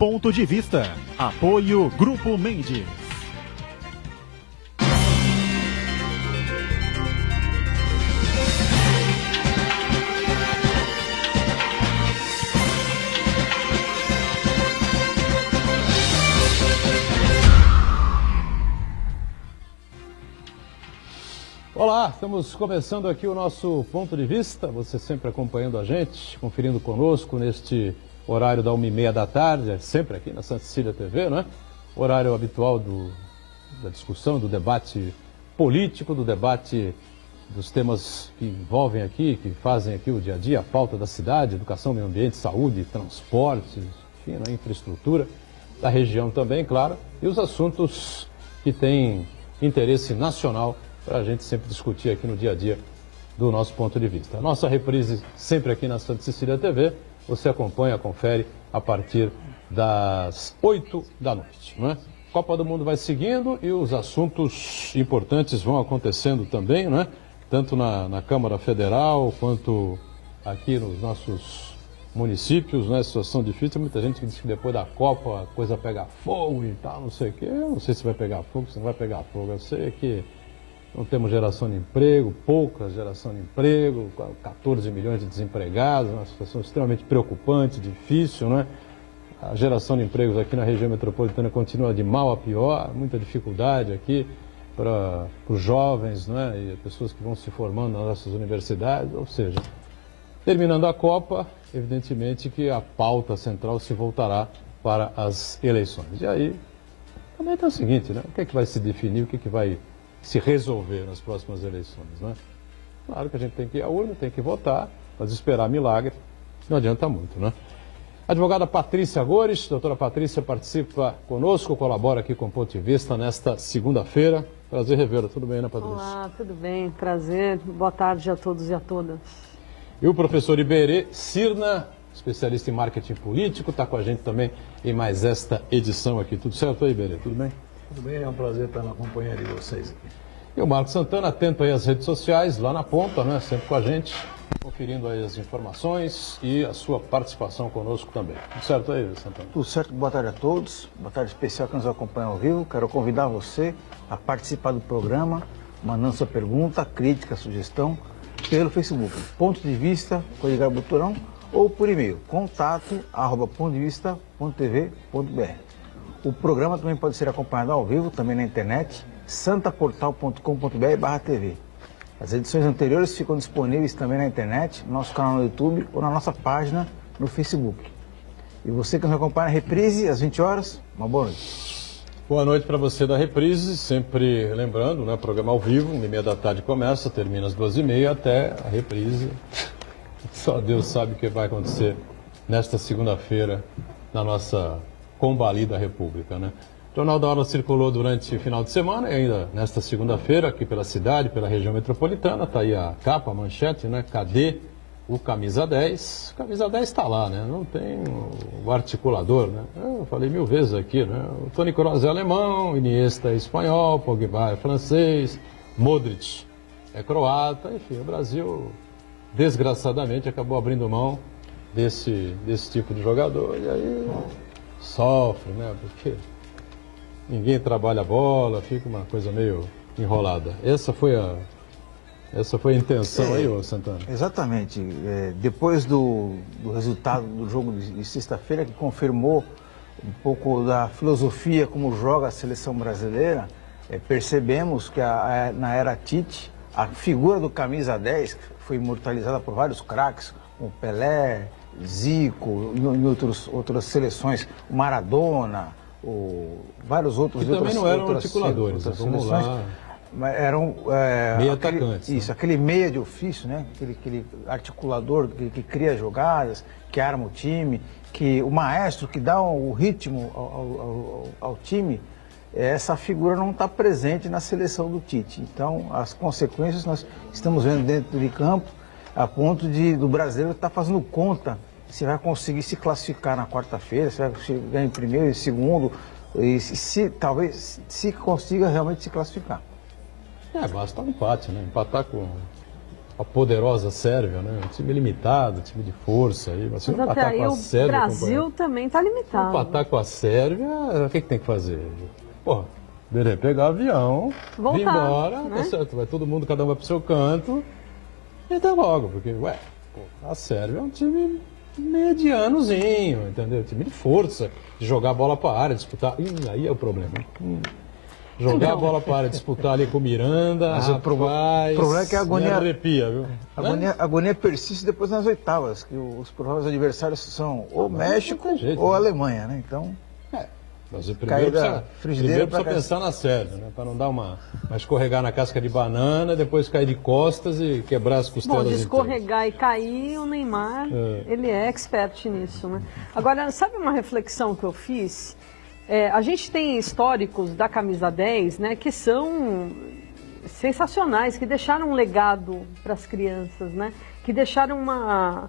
Ponto de Vista. Apoio Grupo Mendes. Olá, estamos começando aqui o nosso Ponto de Vista, você sempre acompanhando a gente, conferindo conosco neste horário da 1h30 da tarde, sempre aqui na Santa Cecília TV, né? Horário habitual da discussão, do debate político, do debate dos temas que envolvem aqui, que fazem aqui o dia a dia, a pauta da cidade, educação, meio ambiente, saúde, transportes, enfim, né? Infraestrutura, da região também, claro, e os assuntos que têm interesse nacional para a gente sempre discutir aqui no dia a dia do nosso ponto de vista. A nossa reprise sempre aqui na Santa Cecília TV, você acompanha, confere a partir das 8 da noite. Não é? Copa do Mundo vai seguindo e os assuntos importantes vão acontecendo também, não é? Tanto na Câmara Federal quanto aqui nos nossos municípios, né? Situação difícil, muita gente diz que depois da Copa a coisa pega fogo e tal, não sei o quê. Eu não sei se vai pegar fogo, se não vai pegar fogo. Eu sei que não temos geração de emprego, pouca geração de emprego, 14 milhões de desempregados, uma situação extremamente preocupante, difícil, né? A geração de empregos aqui na região metropolitana continua de mal a pior, muita dificuldade aqui para os jovens, né? E pessoas que vão se formando nas nossas universidades, ou seja, terminando a Copa, evidentemente que a pauta central se voltará para as eleições. E aí, também está o seguinte, né? O que é que vai se definir, o que é que vai se resolver nas próximas eleições, né? Claro que a gente tem que ir à urna, tem que votar, mas esperar milagre não adianta muito, né? Advogada Patrícia Gores, doutora Patrícia participa conosco, colabora aqui com o Ponto de Vista nesta segunda-feira. Prazer revê-la, tudo bem, né, Patrícia? Olá, tudo bem, prazer, boa tarde a todos e a todas. E o professor Iberê Cirna, especialista em marketing político, está com a gente também em mais esta edição aqui. Tudo certo aí, Iberê? Tudo bem? Tudo bem, é um prazer estar na companhia de vocês aqui. E o Marcos Santana, atento aí às redes sociais, lá na ponta, né? Sempre com a gente, conferindo aí as informações e a sua participação conosco também. Tudo certo aí, Santana? Tudo certo, boa tarde a todos, boa tarde especial que nos acompanha ao vivo. Quero convidar você a participar do programa, mandando sua pergunta, crítica, sugestão, pelo Facebook, Ponto de Vista, com Edgar Buturão, ou por e-mail, contato@pontodevista.tv.br. O programa também pode ser acompanhado ao vivo, também na internet, santaportal.com.br/tv. As edições anteriores ficam disponíveis também na internet, no nosso canal no YouTube ou na nossa página no Facebook. E você que nos acompanha na reprise, às 20 horas, uma boa noite. Boa noite para você da reprise, sempre lembrando, né, programa ao vivo, 1h30 da tarde começa, termina às 2h30 até a reprise. Só Deus sabe o que vai acontecer nesta segunda-feira na nossa combalida República, né? O Jornal da Hora circulou durante o final de semana e ainda nesta segunda-feira aqui pela cidade, pela região metropolitana, tá aí a capa, a manchete, né? Cadê o camisa 10? O camisa 10 está lá, né? Não tem o articulador, né? Eu falei 1000 vezes aqui, né? O Toni Kroos é alemão, Iniesta é espanhol, Pogba é francês, Modric é croata, enfim, o Brasil desgraçadamente acabou abrindo mão desse tipo de jogador e aí sofre, né? Porque ninguém trabalha a bola, fica uma coisa meio enrolada. Essa foi a intenção aí, ô Santana? Exatamente. Depois do resultado do jogo de sexta-feira, que confirmou um pouco da filosofia como joga a seleção brasileira, percebemos que na era Tite, a figura do camisa 10, que foi imortalizada por vários craques, como Pelé, Zico, em outras seleções, o Maradona, vários outros... Que também não eram articuladores, vamos lá. Eram meia atacantes. Isso, né? Aquele meia de ofício, né? Aquele articulador que cria jogadas, que arma o time, o maestro que dá o ritmo ao time. Essa figura não está presente na seleção do Tite. Então, as consequências nós estamos vendo dentro de campo, a ponto do brasileiro estar fazendo conta se vai conseguir se classificar na quarta-feira, se vai chegar em primeiro, em segundo, e talvez se consiga realmente se classificar. Basta um empate, né? Empatar com a poderosa Sérvia, né? Um time limitado, time de força. Aí, mas se não Mas até empatar aí com a o Sérvia, Brasil também está limitado. empatar com a Sérvia, o que tem que fazer? Porra, beleza, pegar o avião, Voltar, vir embora, né? tá certo, vai todo mundo, cada um vai pro seu canto, e até logo, porque, a Sérvia é um time medianozinho, entendeu? Time de força, de jogar a bola para a área, disputar. Aí é o problema. Jogar a bola para a área, disputar ali com o Miranda, Mas o problema é que a agonia- me arrepia, viu? A agonia persiste depois nas oitavas, que os prováveis adversários são ou México não tem jeito, ou né? Alemanha, né? Então, Mas o Cair primeiro da precisa, frigideira primeiro precisa pra cá. pensar na Sérvia, né? Para não dar uma escorregar na casca de banana, depois cair de costas e quebrar as Bom, costelas de inteiras. escorregar e cair, o Neymar, ele é expert nisso, né? Agora, sabe uma reflexão que eu fiz? A gente tem históricos da camisa 10, né, que são sensacionais, que deixaram um legado para as crianças, né? Que deixaram uma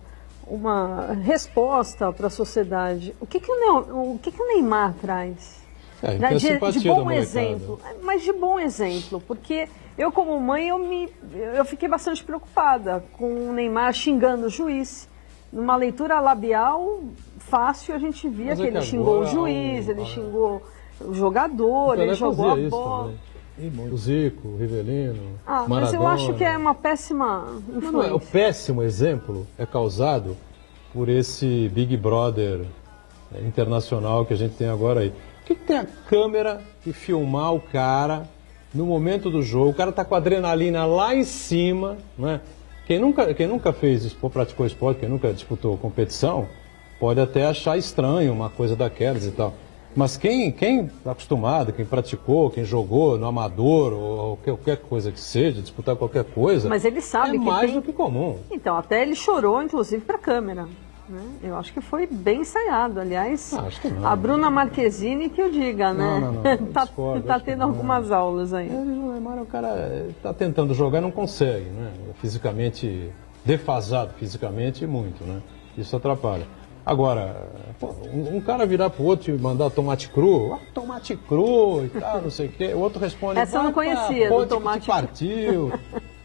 resposta para a sociedade. O que o Neymar traz? Tem Né, a simpatia de da bom molecada. exemplo, mas de bom exemplo, porque eu como mãe eu fiquei bastante preocupada com o Neymar xingando o juiz. Numa leitura labial fácil a gente via Mas que é ele que xingou o agora juiz, ele xingou o jogador, Pelé ele jogou a fazia isso bola. também. O Zico, o Rivelino, Ah, Maradona. mas eu acho que é uma péssima Não, o influência. péssimo exemplo é causado por esse Big Brother internacional que a gente tem agora aí. O que tem a câmera de filmar o cara no momento do jogo? O cara tá com a adrenalina lá em cima, né? Quem nunca praticou esporte, quem nunca disputou competição, pode até achar estranho uma coisa daquelas e tal. Mas quem está acostumado, quem praticou, quem jogou no amador ou qualquer coisa que seja, disputar qualquer coisa, Mas ele sabe é que mais tem- do que comum. Então, até ele chorou, inclusive, para a câmera. Né? Eu acho que foi bem ensaiado. Aliás, Acho que não. a Bruna Marquezine que eu diga, né? Não, eu tá discordo, tá acho que tendo não. algumas aulas aí. O Neymar é um cara está tentando jogar e não consegue, né? Fisicamente, defasado fisicamente muito, né? Isso atrapalha. Agora, um cara virar pro outro e mandar tomate cru e tal, não sei o quê, o outro responde, Essa eu não "Vai pra conhecia, do ponte que tomate te cru." partiu.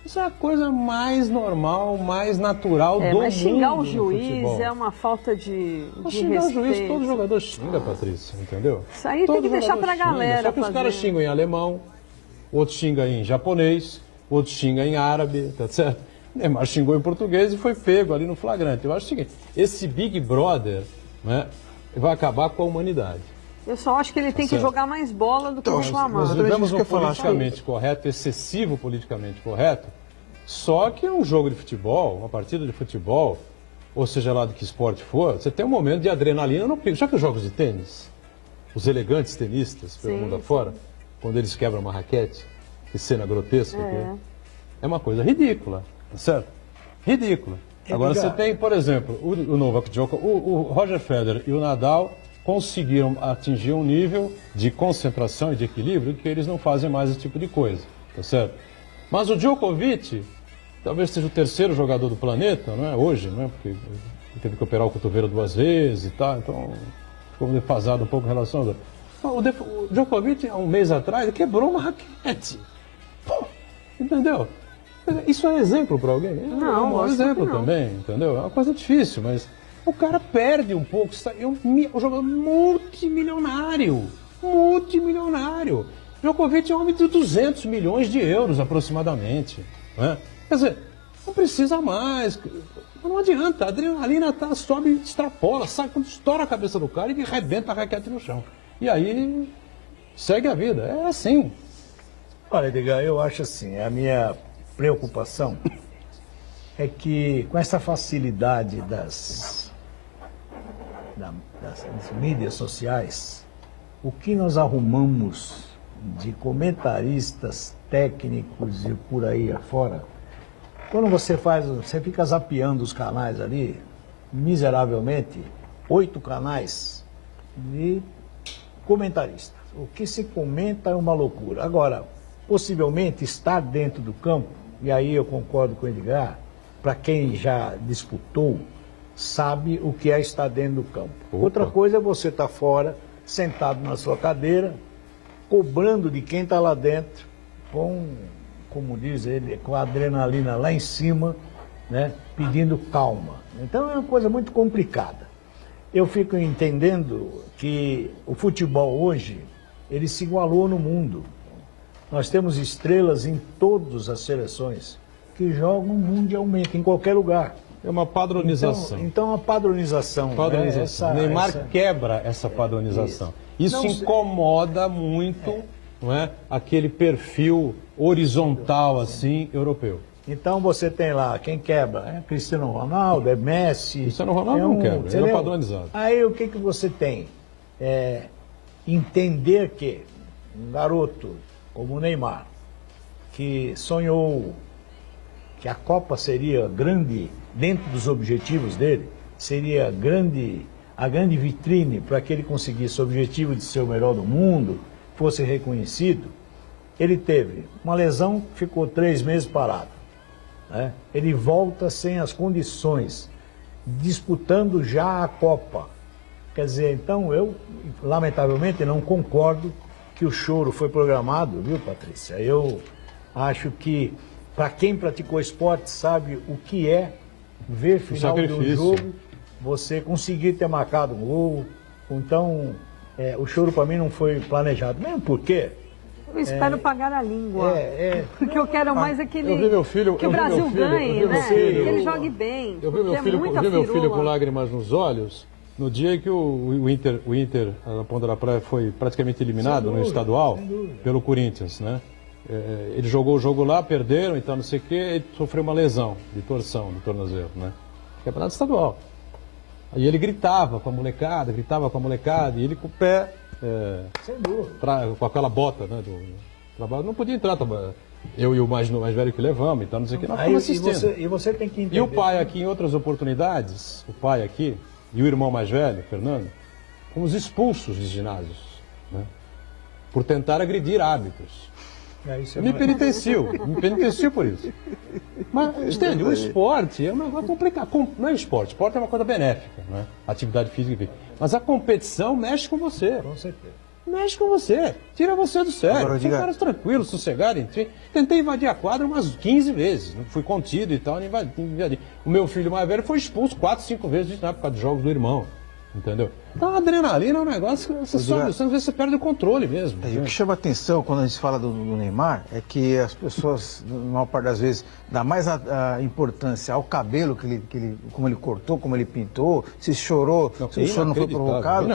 Isso é a coisa mais normal, mais natural do Mas xingar mundo o no juiz futebol. é uma falta de Xingar respeito. o juiz, todo jogador xinga, Patrícia, entendeu? Isso aí tem Todo que deixar jogador pra xinga, galera Só que os fazer. caras xingam em alemão, outros xingam em japonês, outros xingam em árabe, tá certo? Neymar xingou em português e foi pego ali no flagrante. Eu acho o seguinte, esse Big Brother, né, vai acabar com a humanidade. Eu só acho que ele tem que certo. jogar mais bola do que reclamar. Nós Exatamente vivemos isso um que eu ia falar. politicamente correto, excessivo politicamente correto, só que é um jogo de futebol, uma partida de futebol, ou seja lá de que esporte for, você tem um momento de adrenalina no pico. Já que os jogos de tênis, os elegantes tenistas pelo Sim, mundo afora, quando eles quebram uma raquete, que cena grotesca, é uma coisa ridícula, tá certo? Ridícula. Agora você tem, por exemplo, o Novak Djokovic, o Roger Federer e o Nadal conseguiram atingir um nível de concentração e de equilíbrio que eles não fazem mais esse tipo de coisa, tá certo? Mas o Djokovic talvez seja o terceiro jogador do planeta, não é? Hoje, não é? Porque ele teve que operar o cotovelo 2 vezes e tal, então ficou defasado um pouco em relação ao... O Djokovic, há um mês atrás, ele quebrou uma raquete. Pô, entendeu? Isso é exemplo para alguém? Não, é um mau lógico que exemplo não. também, entendeu? É uma coisa difícil, mas o cara perde um pouco. É um jogador multimilionário. Multimilionário. Djokovic é um homem de 200 milhões de euros aproximadamente. Né? Quer dizer, não precisa mais. Não adianta, a adrenalina sobe, extrapola, sabe quando estoura a cabeça do cara e arrebenta a raquete no chão. E aí segue a vida. É assim. Olha, Edgar, eu acho assim, a minha preocupação é que com essa facilidade das mídias sociais, o que nós arrumamos de comentaristas técnicos e por aí afora, quando você fica zapeando os canais ali, miseravelmente, 8 canais de comentaristas. O que se comenta é uma loucura. Agora, possivelmente estar dentro do campo, e aí eu concordo com o Edgar, para quem já disputou, sabe o que é estar dentro do campo. Opa. Outra coisa é você estar fora, sentado na sua cadeira, cobrando de quem está lá dentro, com como diz ele, com a adrenalina lá em cima, né, pedindo calma. Então é uma coisa muito complicada. Eu fico entendendo que o futebol hoje, ele se igualou no mundo. Nós temos estrelas em todas as seleções que jogam mundialmente, em qualquer lugar. É uma padronização. Então a padronização. Padronização. Né, Neymar quebra essa padronização. Isso Não, incomoda muito, não é, aquele perfil horizontal assim europeu. Então você tem lá, quem quebra? É Cristiano Ronaldo, é Messi. Cristiano Ronaldo não quebra, ele é entendeu? padronizado. Aí o que você tem? Entender que um garoto como o Neymar, que sonhou que a Copa seria grande, dentro dos objetivos dele, seria a grande vitrine para que ele conseguisse o objetivo de ser o melhor do mundo, fosse reconhecido, ele teve uma lesão, ficou 3 meses parado. Né? Ele volta sem as condições, disputando já a Copa. Quer dizer, então eu, lamentavelmente, não concordo que o choro foi programado, viu, Patrícia? Eu acho que, para quem praticou esporte, sabe o que é ver final de um jogo, você conseguir ter marcado um gol. Então, o choro para mim não foi planejado. Mesmo porque... Eu espero pagar a língua. Porque eu quero mais que ele, eu vi meu filho, que o Brasil ganhe, né? Que ele jogue bem. Eu vi meu filho com lágrimas nos olhos no dia que o Inter, na Ponta da Praia, foi praticamente eliminado no estadual pelo Corinthians, né? Ele jogou o jogo lá, perderam, então não sei o quê, ele sofreu uma lesão de torção no tornozelo, né? Campeonato estadual. Aí ele gritava com a molecada, e ele com o pé, com aquela bota, né? Não podia entrar, eu e o mais velho que levamos, então não sei o que, nós ficamos assistindo. E você tem que entender. E o pai aqui, em outras oportunidades, e o irmão mais velho, Fernando, fomos expulsos de ginásios, né? Por tentar agredir árbitros. Me penitencio por isso. Mas, entende, o esporte é um negócio complicado. Não é esporte é uma coisa benéfica, né? Atividade física, enfim. Mas a competição mexe com você. Com certeza. Mexe com você, tira você do sério. Agora, São caras tranquilos, sossegados. Tentei invadir a quadra umas 15 vezes. Fui contido e tal, não invadi. O meu filho mais velho foi expulso 4, 5 vezes na época dos jogos do irmão. Entendeu? Então a adrenalina é um negócio que você sobe, você perde o controle mesmo. O que chama atenção quando a gente fala do Neymar é que as pessoas, na maior parte das vezes, dá mais a importância ao cabelo como ele cortou, como ele pintou, se chorou, se o choro não foi provocado.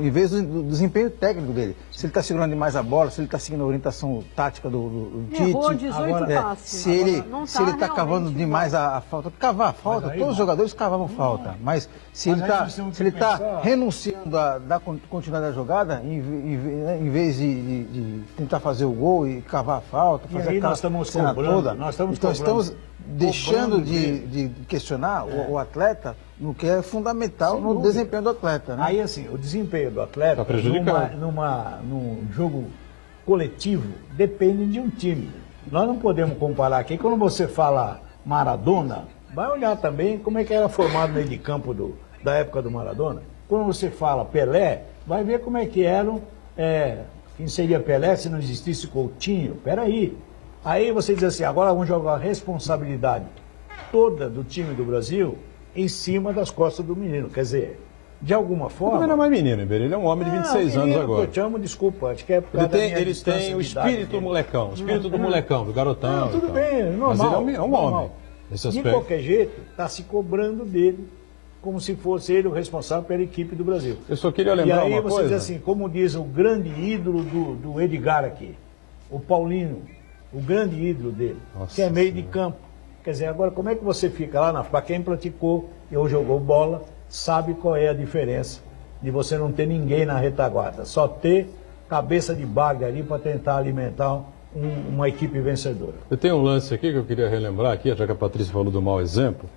Em vez do desempenho técnico dele. Se ele está segurando demais a bola, se ele está seguindo a orientação tática do Tite. Errou 18 passes. Se ele está cavando demais a falta, cavar a falta, todos os jogadores cavavam falta. Mas se ele está renunciando a dar continuidade à jogada, em vez de tentar fazer o gol e cavar a falta, fazer aí aquela cena toda, então estamos deixando de questionar o atleta no que é fundamental no desempenho do atleta. Né? Aí assim, o desempenho do atleta num jogo coletivo depende de um time. Nós não podemos comparar aqui, quando você fala Maradona, vai olhar também como é que era formado o meio de campo da época do Maradona. Quando você fala Pelé, vai ver como é que eram, quem seria Pelé se não existisse Coutinho. Peraí. Aí você diz assim, agora vamos jogar a responsabilidade toda do time do Brasil em cima das costas do menino. Quer dizer, de alguma forma... Ele não é mais menino, ele é um homem de 26 anos agora. Eu te amo, desculpa, acho que é por causa Ele tem o espírito molecão, o espírito do molecão, do garotão. Tudo bem, normal. Mas ele é um homem. De qualquer jeito, está se cobrando dele como se fosse ele o responsável pela equipe do Brasil. Eu só queria lembrar uma coisa. E aí você diz assim, como diz o grande ídolo do Edgar aqui, o Paulinho, o grande ídolo dele, que é meio de campo. Quer dizer, agora como é que você fica lá, para quem praticou ou jogou bola, sabe qual é a diferença de você não ter ninguém na retaguarda, só ter cabeça de bagre ali para tentar alimentar uma equipe vencedora. Eu tenho um lance aqui que eu queria relembrar aqui, já que a Patrícia falou do mau exemplo.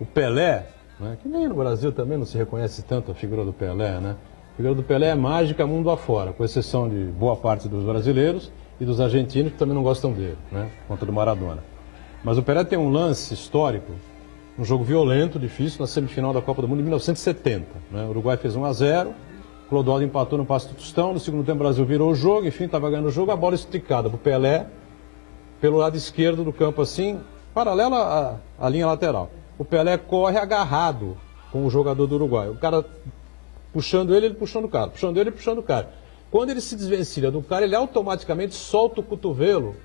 O Pelé, né, que nem no Brasil também não se reconhece tanto a figura do Pelé, né? A figura do Pelé é mágica mundo afora, com exceção de boa parte dos brasileiros e dos argentinos que também não gostam dele, né? Contra do Maradona. Mas o Pelé tem um lance histórico, um jogo violento, difícil, na semifinal da Copa do Mundo em 1970. Né? O Uruguai fez 1-0 Clodoaldo empatou no Passo do Tostão, no segundo tempo o Brasil virou o jogo, enfim, estava ganhando o jogo, a bola esticada para o Pelé, pelo lado esquerdo do campo assim, paralela à linha lateral. O Pelé corre agarrado com o jogador do Uruguai. O cara puxando ele puxando o cara, puxando ele puxando o cara. Quando ele se desvencilha do cara, ele automaticamente solta o cotovelo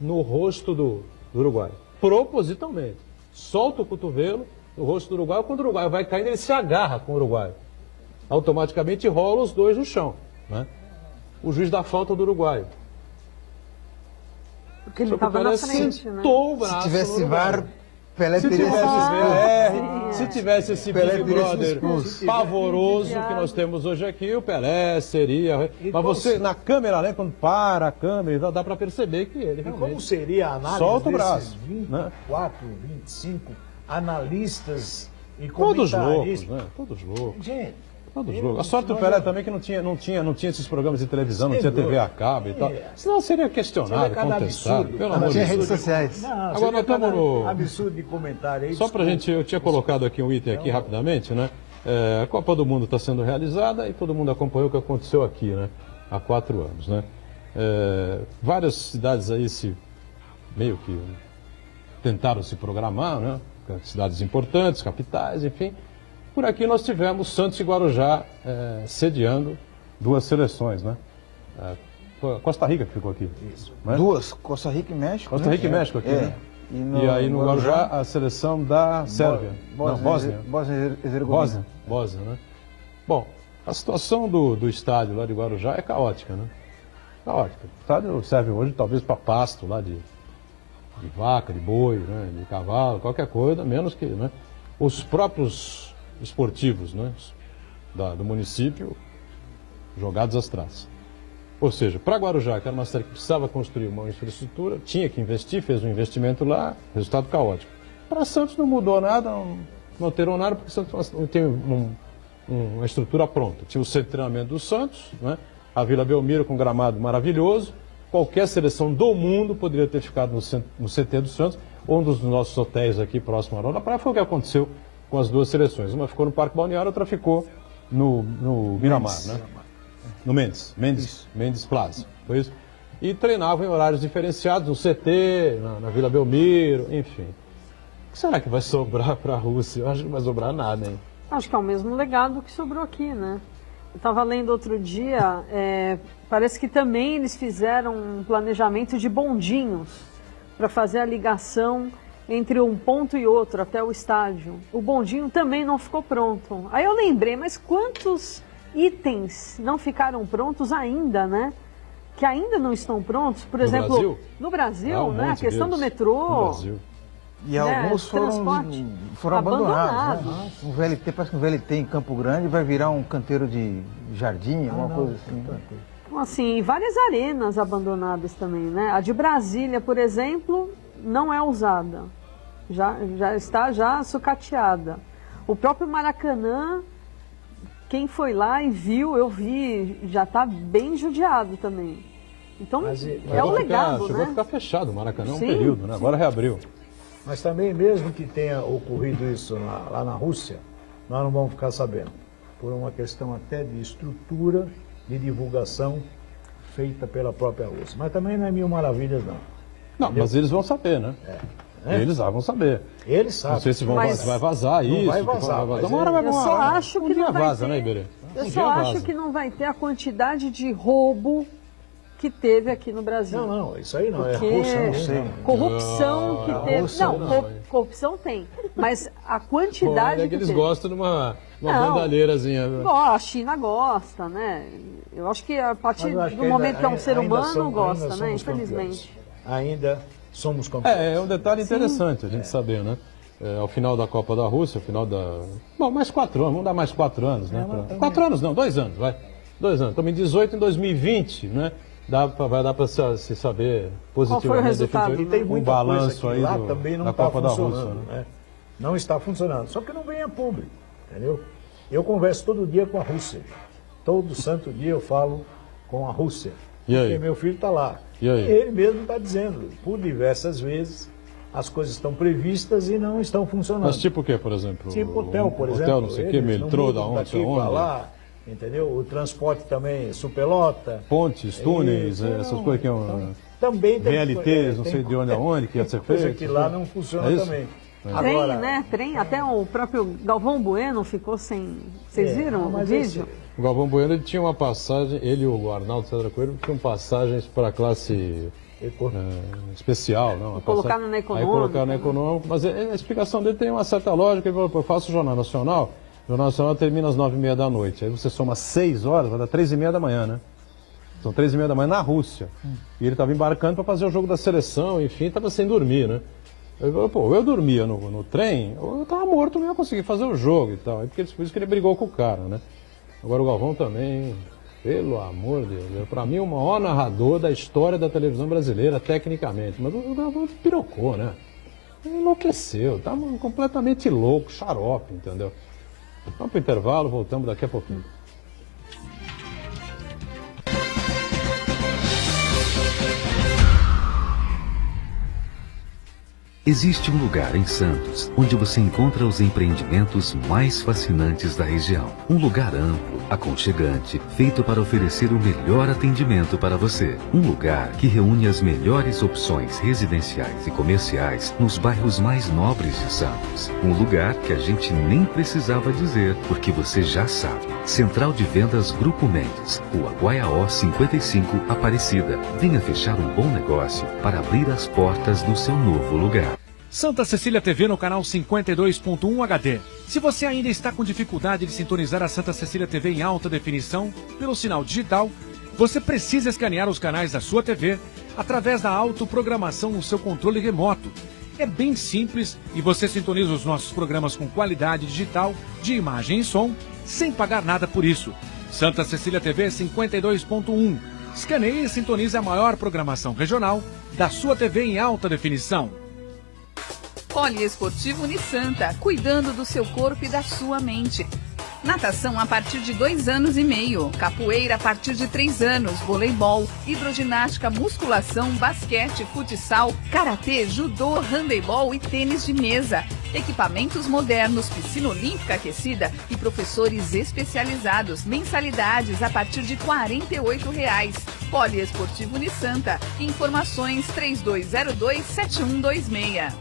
no rosto do Uruguai. Propositalmente. Solta o cotovelo no rosto do Uruguai. Quando o Uruguai vai caindo, ele se agarra com o Uruguai. Automaticamente rola os dois no chão. Né? O juiz dá falta do Uruguai. Porque ele estava na frente, né? O braço Se tivesse VAR, Pelé se teria se tivesse esse Big Brother pavoroso que nós temos hoje aqui, o Pelé seria... Mas você, na câmera, né, quando para a câmera, dá para perceber que ele realmente... Como seria a análise solta o desses braço, 24, 25 analistas e Todos loucos, comentaristas? né? Todos loucos. Gente, Todos loucos. A sorte do Pelé também que não tinha esses programas de televisão, não tinha TV a cabo e tal. Senão seria questionado, contestado, pelo amor de tinha Deus. redes sociais. Agora nós estamos no... absurdo de comentário aí. Só pra gente, eu tinha colocado aqui um item aqui rapidamente, né? A Copa do Mundo está sendo realizada e todo mundo acompanhou o que aconteceu aqui, né? Há 4 anos, né? Várias cidades aí meio que tentaram se programar, né? Cidades importantes, capitais, enfim. Por aqui nós tivemos Santos e Guarujá sediando 2 seleções, né? Costa Rica que ficou aqui. Isso. Né? 2, Costa Rica e México. Costa Rica e México aqui, né? E aí no Guarujá a seleção da Sérvia. Bósnia, né? Bom, a situação do estádio lá de Guarujá é caótica, né? Caótica. O estádio serve hoje talvez para pasto lá de vaca, de boi, né? De cavalo, qualquer coisa, menos que, né? Os próprios esportivos, né? Do município jogados às traças. Ou seja, para Guarujá, que era uma cidade que precisava construir uma infraestrutura, tinha que investir, fez um investimento lá, resultado caótico. Para Santos não mudou nada, não alterou nada, porque Santos não tem uma estrutura pronta. Tinha o centro de treinamento do Santos, né? A Vila Belmiro com um gramado maravilhoso. Qualquer seleção do mundo poderia ter ficado no CT do Santos, ou um dos nossos hotéis aqui próximo à Orla da Praia. Foi o que aconteceu com as 2 seleções. Uma ficou no Parque Balneário, outra ficou no Miramar, né? No Mendes Plaza, foi isso? E treinavam em horários diferenciados, no CT, na Vila Belmiro, enfim. O que será que vai sobrar para a Rússia? Eu acho que não vai sobrar nada, hein? Acho que é o mesmo legado que sobrou aqui, né? Eu estava lendo outro dia, parece que também eles fizeram um planejamento de bondinhos para fazer a ligação entre um ponto e outro até o estádio. O bondinho também não ficou pronto. Aí eu lembrei, mas quantos itens não ficaram prontos ainda, né? Que ainda não estão prontos. Por exemplo, Brasil? No Brasil, Um né? A monte questão do deles. metrô. No Brasil. E alguns transporte foram abandonados. Né? abandonado. Um VLT, parece que um VLT em Campo Grande vai virar um canteiro de jardim, alguma coisa assim. Então, assim, várias arenas abandonadas também, né? A de Brasília, por exemplo, não é usada. Já está sucateada. O próprio Maracanã, quem foi lá e viu, eu vi, já está bem judiado também. Então, é o legado, Chegou a né? ficar fechado o Maracanã um Sim. período, né? Agora reabriu. Mas também, mesmo que tenha ocorrido isso lá na Rússia, nós não vamos ficar sabendo. Por uma questão até de estrutura, de divulgação feita pela própria Rússia. Mas também não é mil maravilhas, não. Não, mas eles vão saber, né? Eles vão saber. Eles sabem. Não sei se Mas- vai vazar Não isso. vai que vazar, mas Uma hora vai Eu só vazar. acho Um que dia não vai vaza, ter. né, Iberê? Eu Um só dia acho vaza. que não vai ter a quantidade de roubo que teve aqui no Brasil. Não, isso aí não. Porque É Rússia, não sei. corrupção que teve. Rússia Não, não, corrupção tem. Mas a quantidade Olha que que eles teve. gostam de uma Não. bandalheirazinha. A China gosta, né? Eu acho que a partir Mas eu acho do que momento que é um ainda ser humano, somos- gosta, ainda né? somos Infelizmente. campeões. Ainda somos campeões. É um detalhe interessante a gente saber, né? Ao final da Copa da Rússia, ao final da... Bom, mais 4 anos, vamos dar mais 4 anos, né? 4 anos não, 2 anos, vai. 2 anos. Estamos em 18, em 2020, né? Vai dar para se saber positivamente. resultado, definir né? Tem muita balanço coisa que aí lá do- também não da está Copa da funcionando. Rússia, Né? Não está funcionando. Só que não vem a público, entendeu? Eu converso todo dia com a Rússia. Todo santo dia eu falo com a Rússia. E aí? Porque meu filho está lá. E aí? Ele mesmo está dizendo, por diversas vezes, as coisas estão previstas e não estão funcionando. Mas tipo o quê, por exemplo? Tipo hotel, por exemplo. Hotel, não sei o quê, eles não metrô, da mudam onde, daqui sei pra onde. lá. entendeu? O transporte também, superlota. Pontes, túneis, essas coisas que também tem VLTs, não sei de onde aonde, que ia ser feito. Coisa que lá não funciona também. Trem, né? Trem, até o próprio Galvão Bueno ficou sem... Vocês viram o vídeo? O Galvão Bueno ele tinha uma passagem, ele e o Arnaldo César Coelho tinham passagens para a classe especial. Não, colocaram na econômica. Aí colocaram na econômica, mas a explicação dele tem uma certa lógica. Ele falou, eu faço o Jornal Nacional, o Jornal Nacional termina às 9h30 da noite. Aí você soma 6 horas, vai dar 3h30 da manhã, né? São 3h30 da manhã na Rússia. E ele estava embarcando para fazer o jogo da seleção, enfim, estava sem dormir, né? Eu dormia no trem, eu estava morto, não ia conseguir fazer o jogo e tal. Aí por isso que ele brigou com o cara, né? Agora o Galvão também, pelo amor de Deus, para mim o maior narrador da história da televisão brasileira, tecnicamente. Mas o Galvão pirocou, né? Ele enlouqueceu, estava completamente louco, xarope, entendeu? Vamos para o intervalo, voltamos daqui a pouquinho. Existe um lugar em Santos onde você encontra os empreendimentos mais fascinantes da região. Um lugar amplo, aconchegante, feito para oferecer o melhor atendimento para você. Um lugar que reúne as melhores opções residenciais e comerciais nos bairros mais nobres de Santos. Um lugar que a gente nem precisava dizer, porque você já sabe. Central de Vendas Grupo Mendes, Rua Guaiaó 55, Aparecida. Venha fechar um bom negócio para abrir as portas do seu novo lugar. Santa Cecília TV no canal 52.1 HD. Se você ainda está com dificuldade de sintonizar a Santa Cecília TV em alta definição pelo sinal digital, você precisa escanear os canais da sua TV através da autoprogramação no seu controle remoto. É bem simples e você sintoniza os nossos programas com qualidade digital de imagem e som sem pagar nada por isso. Santa Cecília TV 52.1. Escaneie e sintonize a maior programação regional da sua TV em alta definição. Poliesportivo Unisanta, cuidando do seu corpo e da sua mente. Natação a partir de 2 anos e meio, capoeira a partir de 3 anos, voleibol, hidroginástica, musculação, basquete, futsal, karatê, judô, handebol e tênis de mesa. Equipamentos modernos, piscina olímpica aquecida e professores especializados. Mensalidades a partir de R$ 48,00. Poliesportivo Unisanta. Informações 3202-7126.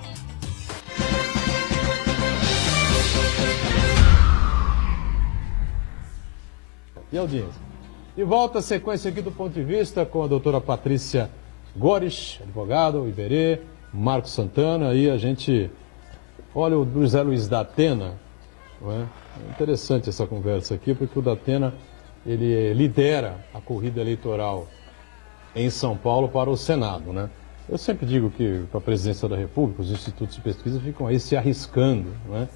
E audiência. E volta a sequência aqui do Ponto de Vista com a doutora Patrícia Gores, advogado, Iberê, Marcos Santana, e a gente olha o José Luiz da Atena, não é? É interessante essa conversa aqui, porque o da Atena, ele lidera a corrida eleitoral em São Paulo para o Senado, né? Eu sempre digo que para a presidência da República, os institutos de pesquisa ficam aí se arriscando, não é?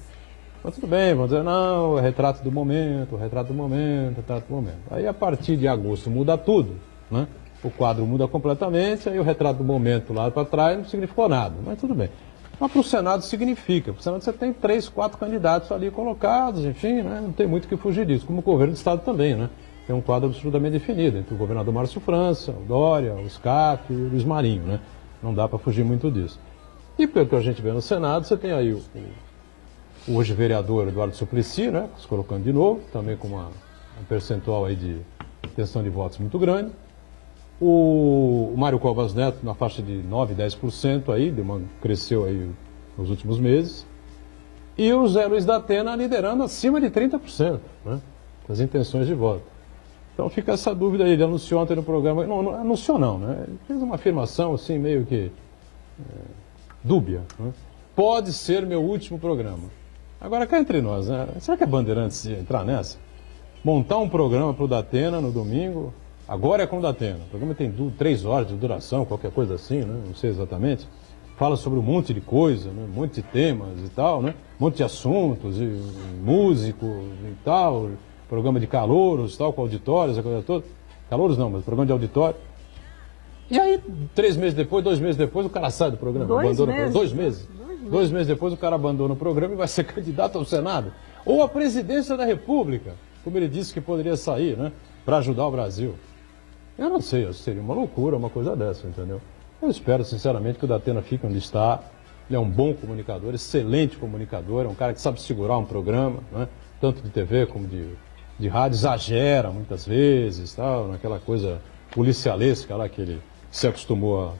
Mas tudo bem, vão dizer, não, é retrato do momento, retrato do momento, retrato do momento. Aí a partir de agosto muda tudo, né? O quadro muda completamente, aí o retrato do momento lá para trás não significou nada, mas tudo bem. Mas para o Senado significa, para o Senado você tem 3, 4 candidatos ali colocados, enfim, né? Não tem muito o que fugir disso, como o governo do Estado também, né? Tem um quadro absolutamente definido entre o governador Márcio França, o Dória, o Scaff e o Luiz Marinho, né? Não dá para fugir muito disso. E pelo que a gente vê no Senado, você tem aí o hoje vereador Eduardo Suplicy, né, se colocando de novo, também com um percentual aí de intenção de votos muito grande. O Mário Covas Neto na faixa de 9, 10% aí, cresceu aí nos últimos meses. E o José Luiz da Atena liderando acima de 30%, né, das intenções de voto. Então fica essa dúvida aí, ele anunciou ontem no programa, não anunciou não, né, ele fez uma afirmação assim meio que dúbia, né? Pode ser meu último programa. Agora, cá entre nós, né? Será que a Bandeirantes ia entrar nessa? Montar um programa para o Datena no domingo, agora é com o Datena. O programa tem 3 horas de duração, qualquer coisa assim, né? Não sei exatamente. Fala sobre um monte de coisa, né? Um monte de temas e tal, né? Um monte de assuntos, e músicos e tal, programa de calouros e tal, com auditórios, a coisa toda. Calouros não, mas programa de auditório. E aí, 3 meses depois, 2 meses depois, o cara sai do programa. 2 meses? 2 meses. 2 meses depois o cara abandona o programa e vai ser candidato ao Senado. Ou à presidência da República, como ele disse que poderia sair, né? Para ajudar o Brasil. Eu não sei, seria uma loucura uma coisa dessa, entendeu? Eu espero, sinceramente, que o Datena fique onde está. Ele é um bom comunicador, excelente comunicador, é um cara que sabe segurar um programa, né? Tanto de TV como de de rádio exagera muitas vezes, tal, naquela coisa policialesca lá que ele se acostumou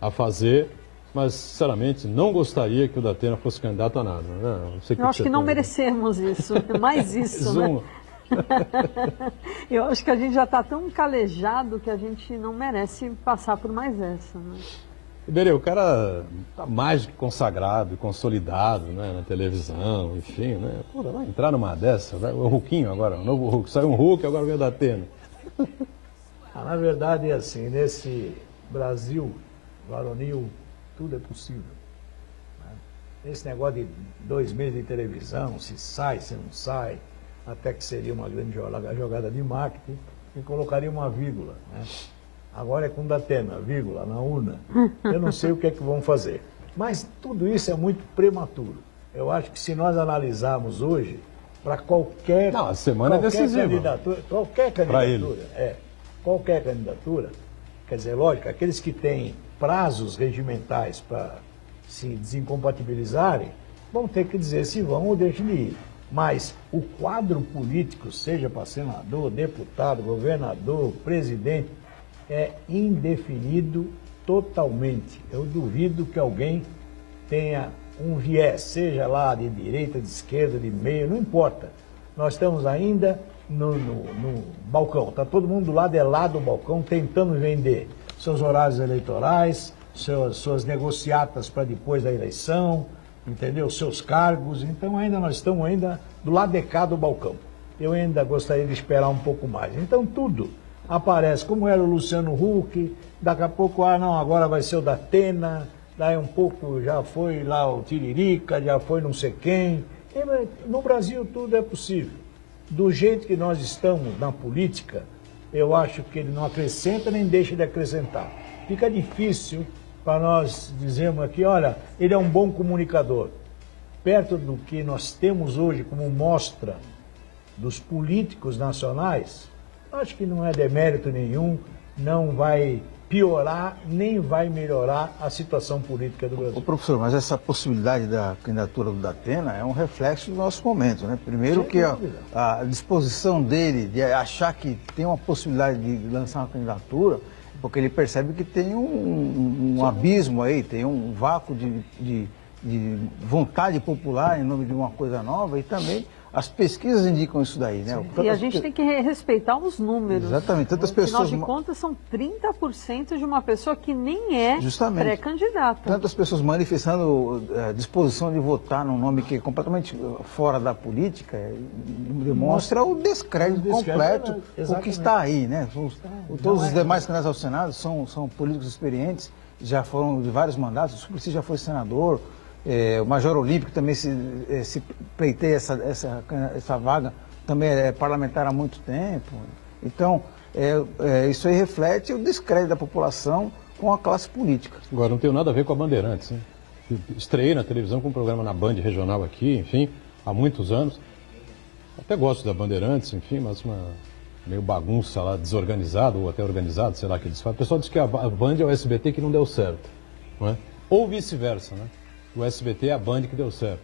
a fazer, mas, sinceramente, não gostaria que o Datena fosse candidato a nada. Né? Eu acho que não merecemos isso, mais isso, né? Eu acho que a gente já está tão calejado que a gente não merece passar por mais essa. Né? Iberê, o cara está mais que consagrado e consolidado, né, na televisão, enfim, né? Pô, vai entrar numa dessa, vai, o Hulkinho agora, o novo Hulk, saiu um Hulk, agora vem o Datena. Na verdade é assim, nesse Brasil varonil, tudo é possível. Né? Esse negócio de 2 meses de televisão, se sai, se não sai, até que seria uma grande jogada de marketing, e colocaria uma vírgula. Né? Agora é com Datena, vírgula, na urna. Eu não sei o que é que vão fazer. Mas tudo isso é muito prematuro. Eu acho que se nós analisarmos hoje, para qualquer... Não, a semana é decisiva. Qualquer candidatura, qualquer candidatura, quer dizer, lógico, aqueles que têm prazos regimentais para se desincompatibilizarem, vão ter que dizer se vão ou deixam de ir. Mas o quadro político, seja para senador, deputado, governador, presidente, é indefinido totalmente. Eu duvido que alguém tenha um viés, seja lá de direita, de esquerda, de meio, não importa. Nós estamos ainda no balcão, está todo mundo do lado do balcão tentando vender seus horários eleitorais, suas negociatas para depois da eleição, entendeu? Seus cargos. Então nós estamos ainda do lado de cá do balcão. Eu ainda gostaria de esperar um pouco mais. Então tudo aparece, como era o Luciano Huck, daqui a pouco, agora vai ser o Datena, daí um pouco já foi lá o Tiririca, já foi não sei quem. E no Brasil tudo é possível. Do jeito que nós estamos na política, eu acho que ele não acrescenta nem deixa de acrescentar. Fica difícil para nós dizermos aqui, olha, ele é um bom comunicador. Perto do que nós temos hoje como mostra dos políticos nacionais, acho que não é demérito nenhum, não vai piorar, nem vai melhorar a situação política do Brasil. Ô, professor, mas essa possibilidade da candidatura do Datena é um reflexo do nosso momento, né? Primeiro que a disposição dele de achar que tem uma possibilidade de lançar uma candidatura, porque ele percebe que tem um abismo aí, tem um vácuo de vontade popular em nome de uma coisa nova, e também as pesquisas indicam isso daí, né? E a gente tem que respeitar os números. Exatamente. Tantas pessoas... Afinal de contas, são 30% de uma pessoa que nem é pré-candidata. Tantas pessoas manifestando disposição de votar num nome que é completamente fora da política, demonstra o descrédito completo, o que está aí, né? Todos os demais candidatos ao Senado são políticos experientes, já foram de vários mandatos, o Suplicy já foi senador, o Major Olímpico também se pleiteia essa vaga, também é parlamentar há muito tempo. Então, isso aí reflete o descrédito da população com a classe política. Agora, não tem nada a ver com a Bandeirantes, né? Estreiei na televisão com um programa na Band regional aqui, enfim, há muitos anos. Até gosto da Bandeirantes, enfim, mas uma meio bagunça lá, desorganizado ou até organizado, sei lá o que eles fazem. O pessoal diz que a Band é o SBT que não deu certo, não é? Ou vice-versa, né? O SBT é a Band que deu certo.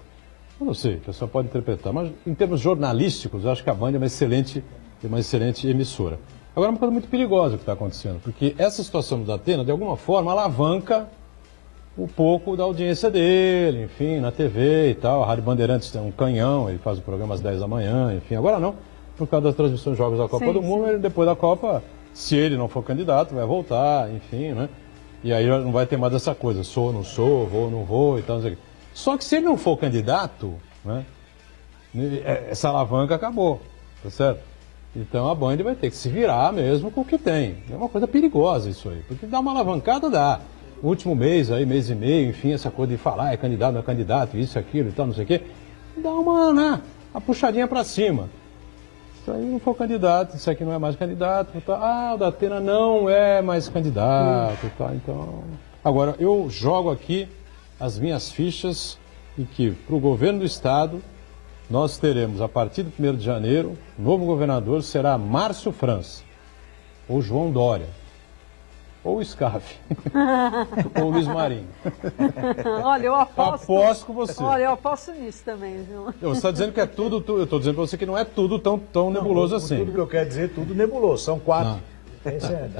Eu não sei, o pessoal pode interpretar, mas em termos jornalísticos, eu acho que a Band é uma excelente emissora. Agora, é uma coisa muito perigosa o que está acontecendo, porque essa situação do Datena, de alguma forma, alavanca um pouco da audiência dele, enfim, na TV e tal. A Rádio Bandeirantes tem um canhão, ele faz o programa às 10 da manhã, enfim. Agora não, por causa das transmissões de jogos da Copa do Mundo, ele, depois da Copa, se ele não for candidato, vai voltar, enfim, né? E aí não vai ter mais essa coisa, sou, não sou, vou, não vou e tal, não sei o quê. Só que se ele não for candidato, né, essa alavanca acabou, tá certo? Então a Band vai ter que se virar mesmo com o que tem. É uma coisa perigosa isso aí, porque dá uma alavancada, dá. No último mês, aí, mês e meio, enfim, essa coisa de falar, é candidato, não é candidato, isso, aquilo e tal, não sei o quê, dá uma puxadinha para cima. Se aí não for candidato, isso aqui não é mais candidato, tá, o Datena não é mais candidato, tá, então... Agora, eu jogo aqui as minhas fichas em que, para o governo do Estado, nós teremos, a partir do 1º de janeiro, o novo governador será Márcio França, ou João Dória. ou o Scaff, ou o Luiz Marinho. Olha, eu aposto com você. Olha, eu aposto nisso também, viu? Você está dizendo que é tudo, eu estou dizendo para você que não é tudo tão nebuloso assim. Tudo que eu quero dizer, tudo nebuloso. São 4.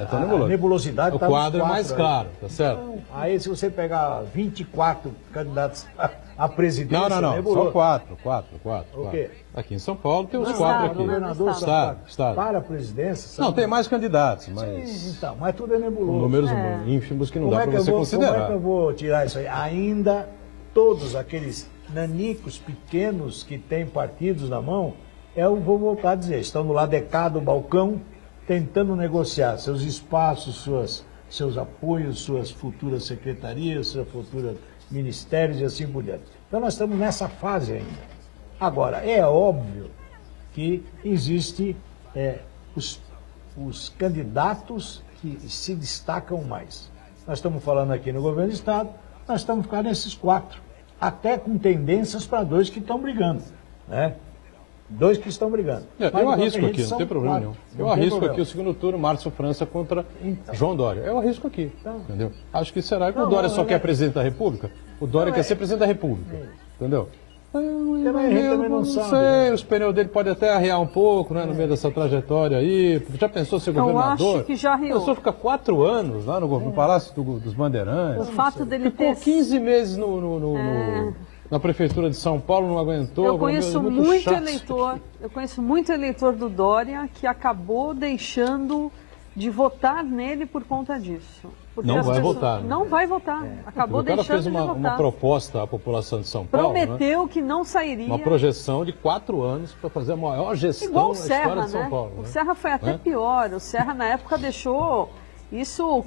Tão nebuloso. A nebulosidade o está quadro é mais claro, tá certo? Então, aí se você pegar 24 candidatos à presidência... Não, nebuloso. só 4. O quê? Aqui em São Paulo tem os No 4 estado, aqui. né? Governador, Estado. para a presidência... Não, tem mais candidatos, mas Sim, então, mas tudo é nebuloso. números ínfimos que não dá para você Como é considerar. que eu vou tirar isso aí? Ainda todos aqueles nanicos pequenos que têm partidos na mão, eu vou voltar a dizer, estão do lado de cá do balcão, tentando negociar seus espaços, seus apoios, suas futuras secretarias, seus futuros ministérios e assim por diante. Então nós estamos nessa fase ainda. Agora, é óbvio que existe os candidatos que se destacam mais. Nós estamos falando aqui no governo do Estado, nós estamos ficando nesses 4, até com tendências para 2 que estão brigando, né? 2 que estão brigando. Eu arrisco aqui, não tem problema nenhum. Eu arrisco aqui o segundo turno, Márcio França contra João Dória. Eu arrisco aqui, entendeu? Acho que será que o Dória só quer presidente da República? O Dória quer ser presidente da República, entendeu? Também não sabe, sei, né? os pneus dele podem até arriar um pouco, né, no meio dessa trajetória aí. Já pensou ser governador? Acho que já arriou. A pessoa fica 4 anos lá no Palácio dos Bandeirantes. O fato dele Ficou ter... 15 meses na prefeitura de São Paulo, não aguentou. Eu conheço muito muito eleitor do Dória que acabou deixando de votar nele por conta disso. Porque não vai votar. Né? Não vai votar. Acabou deixando de votar. O cara fez uma proposta à população de São Paulo. Prometeu, né, que não sairia. Uma projeção de 4 anos para fazer a maior gestão da história de São Paulo. O né? Serra foi até pior. O Serra, na época, deixou isso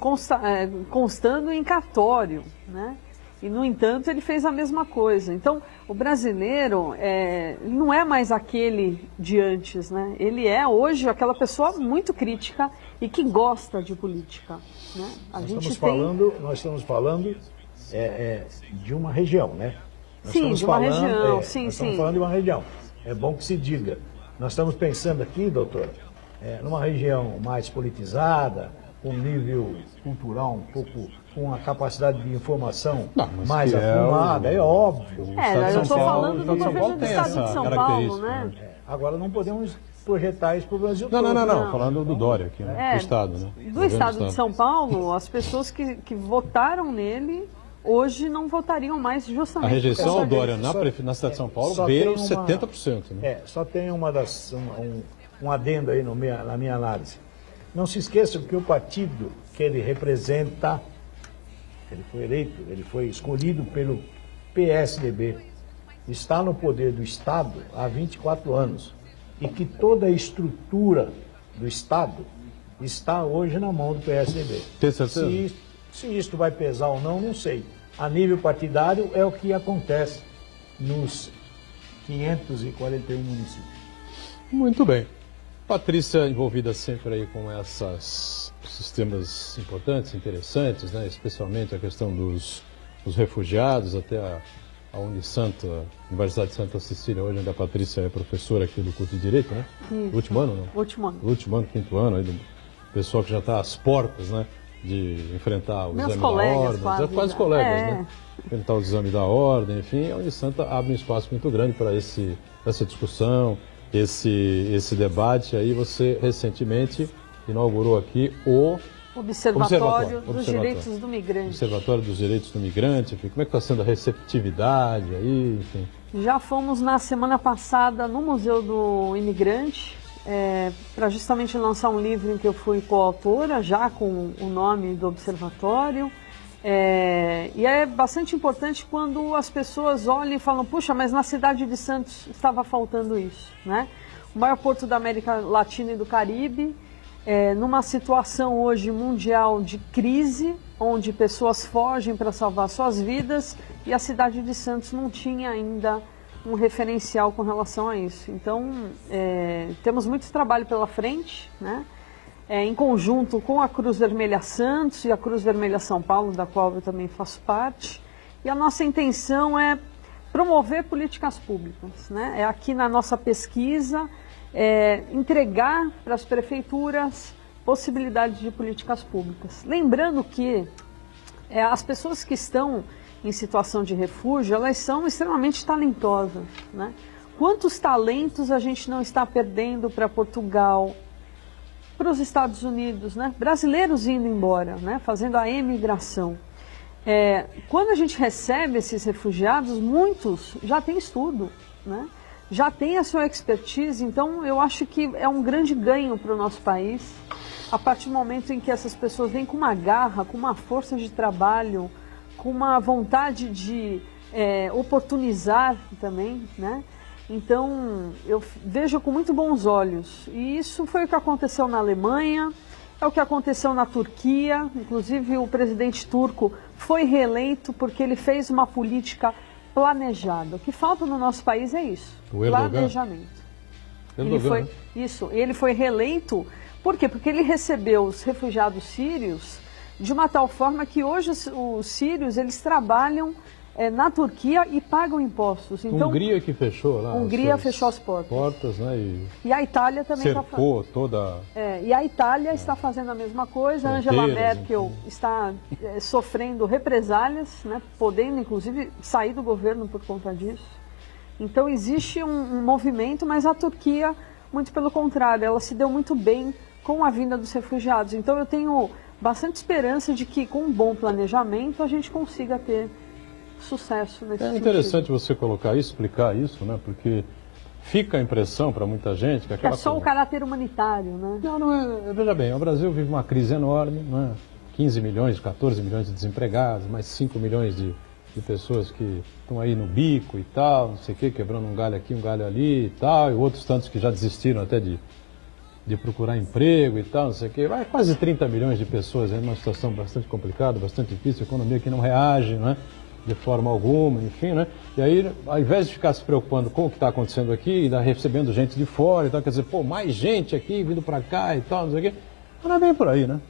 constando em cartório, né? E, no entanto, ele fez a mesma coisa. Então, o brasileiro não é mais aquele de antes, né? Ele é, hoje, aquela pessoa muito crítica e que gosta de política. Né? Nós estamos falando de uma região, né? Estamos falando de uma região. É bom que se diga. Nós estamos pensando aqui, doutor, numa região mais politizada, com um nível cultural um pouco, com uma capacidade de informação mais afirmada, é óbvio. Eu estou falando do governo do Estado de São Paulo, né? Agora não podemos projetar isso para o Brasil todo. Não, falando do Dória aqui, né? Do Estado, né? Do Estado de São Paulo, as pessoas que votaram nele hoje não votariam mais justamente. A rejeição ao Dória na cidade de São Paulo beira os 70%. Né? Só tem um adendo aí na minha análise. Não se esqueçam que o partido que ele representa, ele foi eleito, ele foi escolhido pelo PSDB, está no poder do Estado há 24 anos e que toda a estrutura do Estado está hoje na mão do PSDB. Tem certeza? Se isto vai pesar ou não sei. A nível partidário é o que acontece nos 541 municípios. Muito bem. Patrícia envolvida sempre aí com esses temas importantes, interessantes, né? Especialmente a questão dos refugiados, até a Unisanta, Universidade de Santa Cecília, hoje ainda a Patrícia é professora aqui do curso de Direito, né? Isso. Último ano, não? Último ano. Último ano, 5º ano, aí do pessoal que já está às portas, né? De enfrentar o Meus exame colegas, da ordem. Quase colegas, né? Enfrentar o exame da ordem, enfim, a Unisanta abre um espaço muito grande para essa discussão, esse debate. Aí você recentemente inaugurou aqui o Observatório dos Direitos do Migrante. Observatório dos Direitos do Migrante, enfim, como é que está sendo a receptividade aí, enfim? Já fomos na semana passada no Museu do Imigrante, para justamente lançar um livro em que eu fui coautora, já com o nome do observatório. E é bastante importante quando as pessoas olham e falam, puxa, mas na cidade de Santos estava faltando isso, né? O maior porto da América Latina e do Caribe, numa situação hoje mundial de crise, onde pessoas fogem para salvar suas vidas, e a cidade de Santos não tinha ainda um referencial com relação a isso. Então, temos muito trabalho pela frente, né? Em conjunto com a Cruz Vermelha Santos e a Cruz Vermelha São Paulo, da qual eu também faço parte. E a nossa intenção é promover políticas públicas, né? Aqui na nossa pesquisa, entregar para as prefeituras possibilidade de políticas públicas. Lembrando que as pessoas que estão em situação de refúgio, elas são extremamente talentosas, né? Quantos talentos a gente não está perdendo para Portugal, para os Estados Unidos, né? Brasileiros indo embora, né? Fazendo a emigração. Quando a gente recebe esses refugiados, muitos já têm estudo, né? Já têm a sua expertise, então eu acho que é um grande ganho para o nosso país, a partir do momento em que essas pessoas vêm com uma garra, com uma força de trabalho, com uma vontade de oportunizar também, né? Então, eu vejo com muito bons olhos. E isso foi o que aconteceu na Alemanha, é o que aconteceu na Turquia. Inclusive, o presidente turco foi reeleito porque ele fez uma política planejada. O que falta no nosso país é isso, planejamento. Ele foi reeleito, por quê? Porque ele recebeu os refugiados sírios de uma tal forma que hoje os sírios, eles trabalham na Turquia e pagam impostos. Então, Hungria que fechou lá. Hungria fechou as portas. Né, e a Itália também cercou toda. E a Itália está fazendo a mesma coisa. Angela Merkel está sofrendo represálias, né, podendo inclusive sair do governo por conta disso. Então existe um movimento, mas a Turquia, muito pelo contrário, ela se deu muito bem com a vinda dos refugiados. Então eu tenho bastante esperança de que com um bom planejamento a gente consiga ter sucesso nesse sentido. É interessante você colocar isso, explicar isso, né? Porque fica a impressão para muita gente que é só o caráter humanitário, né? Não é. Veja bem, o Brasil vive uma crise enorme, né? 15 milhões, 14 milhões de desempregados, mais 5 milhões de pessoas que estão aí no bico e tal, não sei o quê, quebrando um galho aqui, um galho ali e tal, e outros tantos que já desistiram até de procurar emprego e tal, não sei o quê. Vai quase 30 milhões de pessoas aí numa situação bastante complicada, bastante difícil, a economia que não reage, né? De forma alguma, enfim, né? E aí, ao invés de ficar se preocupando com o que está acontecendo aqui, ainda recebendo gente de fora e tal, quer dizer, mais gente aqui vindo para cá e tal, não sei o quê, não é bem por aí, né?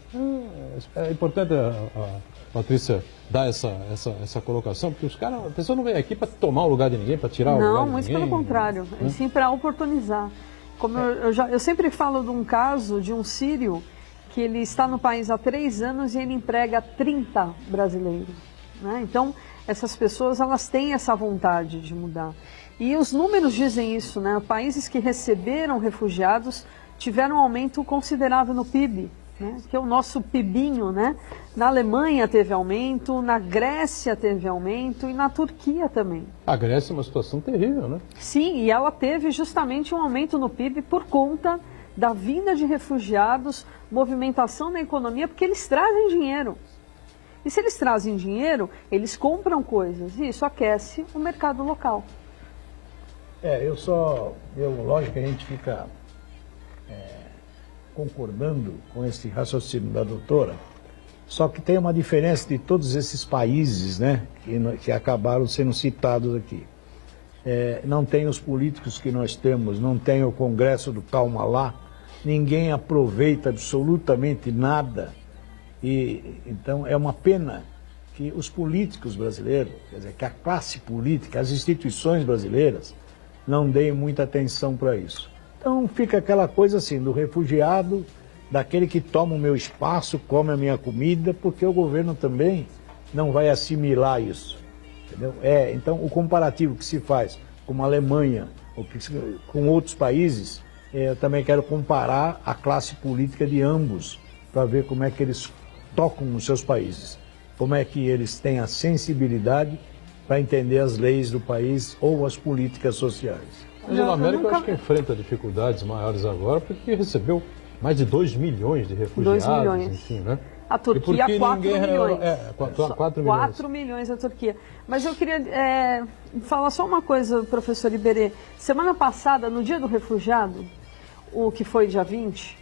É importante a Patrícia dar essa colocação, porque a pessoa não vem aqui para tomar o lugar de ninguém, para tirar o lugar de ninguém. Não, muito pelo contrário, é sim para oportunizar. Como eu sempre falo de um caso de um sírio que ele está no país há 3 anos e ele emprega 30 brasileiros, né? Então, essas pessoas, elas têm essa vontade de mudar. E os números dizem isso, né? Países que receberam refugiados tiveram um aumento considerável no PIB, né? Que é o nosso PIBinho, né? Na Alemanha teve aumento, na Grécia teve aumento e na Turquia também. A Grécia é uma situação terrível, né? Sim, e ela teve justamente um aumento no PIB por conta da vinda de refugiados, movimentação na economia, porque eles trazem dinheiro. E se eles trazem dinheiro, eles compram coisas e isso aquece o mercado local. Lógico que a gente fica concordando com esse raciocínio da doutora, só que tem uma diferença de todos esses países, né, que acabaram sendo citados aqui. Não tem os políticos que nós temos, não tem o Congresso do Calma Lá, ninguém aproveita absolutamente nada. E então é uma pena que os políticos brasileiros, quer dizer, que a classe política, as instituições brasileiras não deem muita atenção para isso. Então fica aquela coisa assim, do refugiado, daquele que toma o meu espaço, come a minha comida, porque o governo também não vai assimilar isso. Entendeu? Então o comparativo que se faz com a Alemanha, com outros países, eu também quero comparar a classe política de ambos, para ver como é que eles tocam nos seus países, como é que eles têm a sensibilidade para entender as leis do país ou as políticas sociais. A América eu acho que enfrenta dificuldades maiores agora, porque recebeu mais de 2 milhões de refugiados, 2 milhões. Enfim, né? A Turquia, 4 milhões. 4 milhões. 4 milhões a Turquia. Mas eu queria falar só uma coisa, professor Iberê. Semana passada, no dia do refugiado, o que foi dia 20,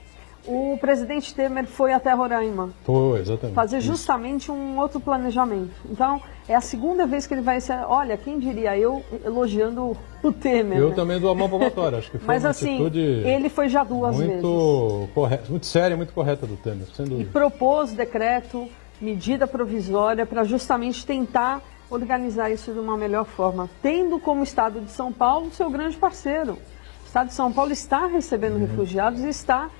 o presidente Temer foi até Roraima. Foi, exatamente. Fazer justamente um outro planejamento. Então, é a segunda vez que ele vai ser... Olha, quem diria eu elogiando o Temer. Eu né? também dou a mão palmatória. Acho que foi Mas, uma assim, atitude ele foi já 2 vezes. Muito séria e muito correta do Temer, sem dúvida. E propôs decreto, medida provisória, para justamente tentar organizar isso de uma melhor forma. Tendo como Estado de São Paulo seu grande parceiro. O Estado de São Paulo está recebendo refugiados e está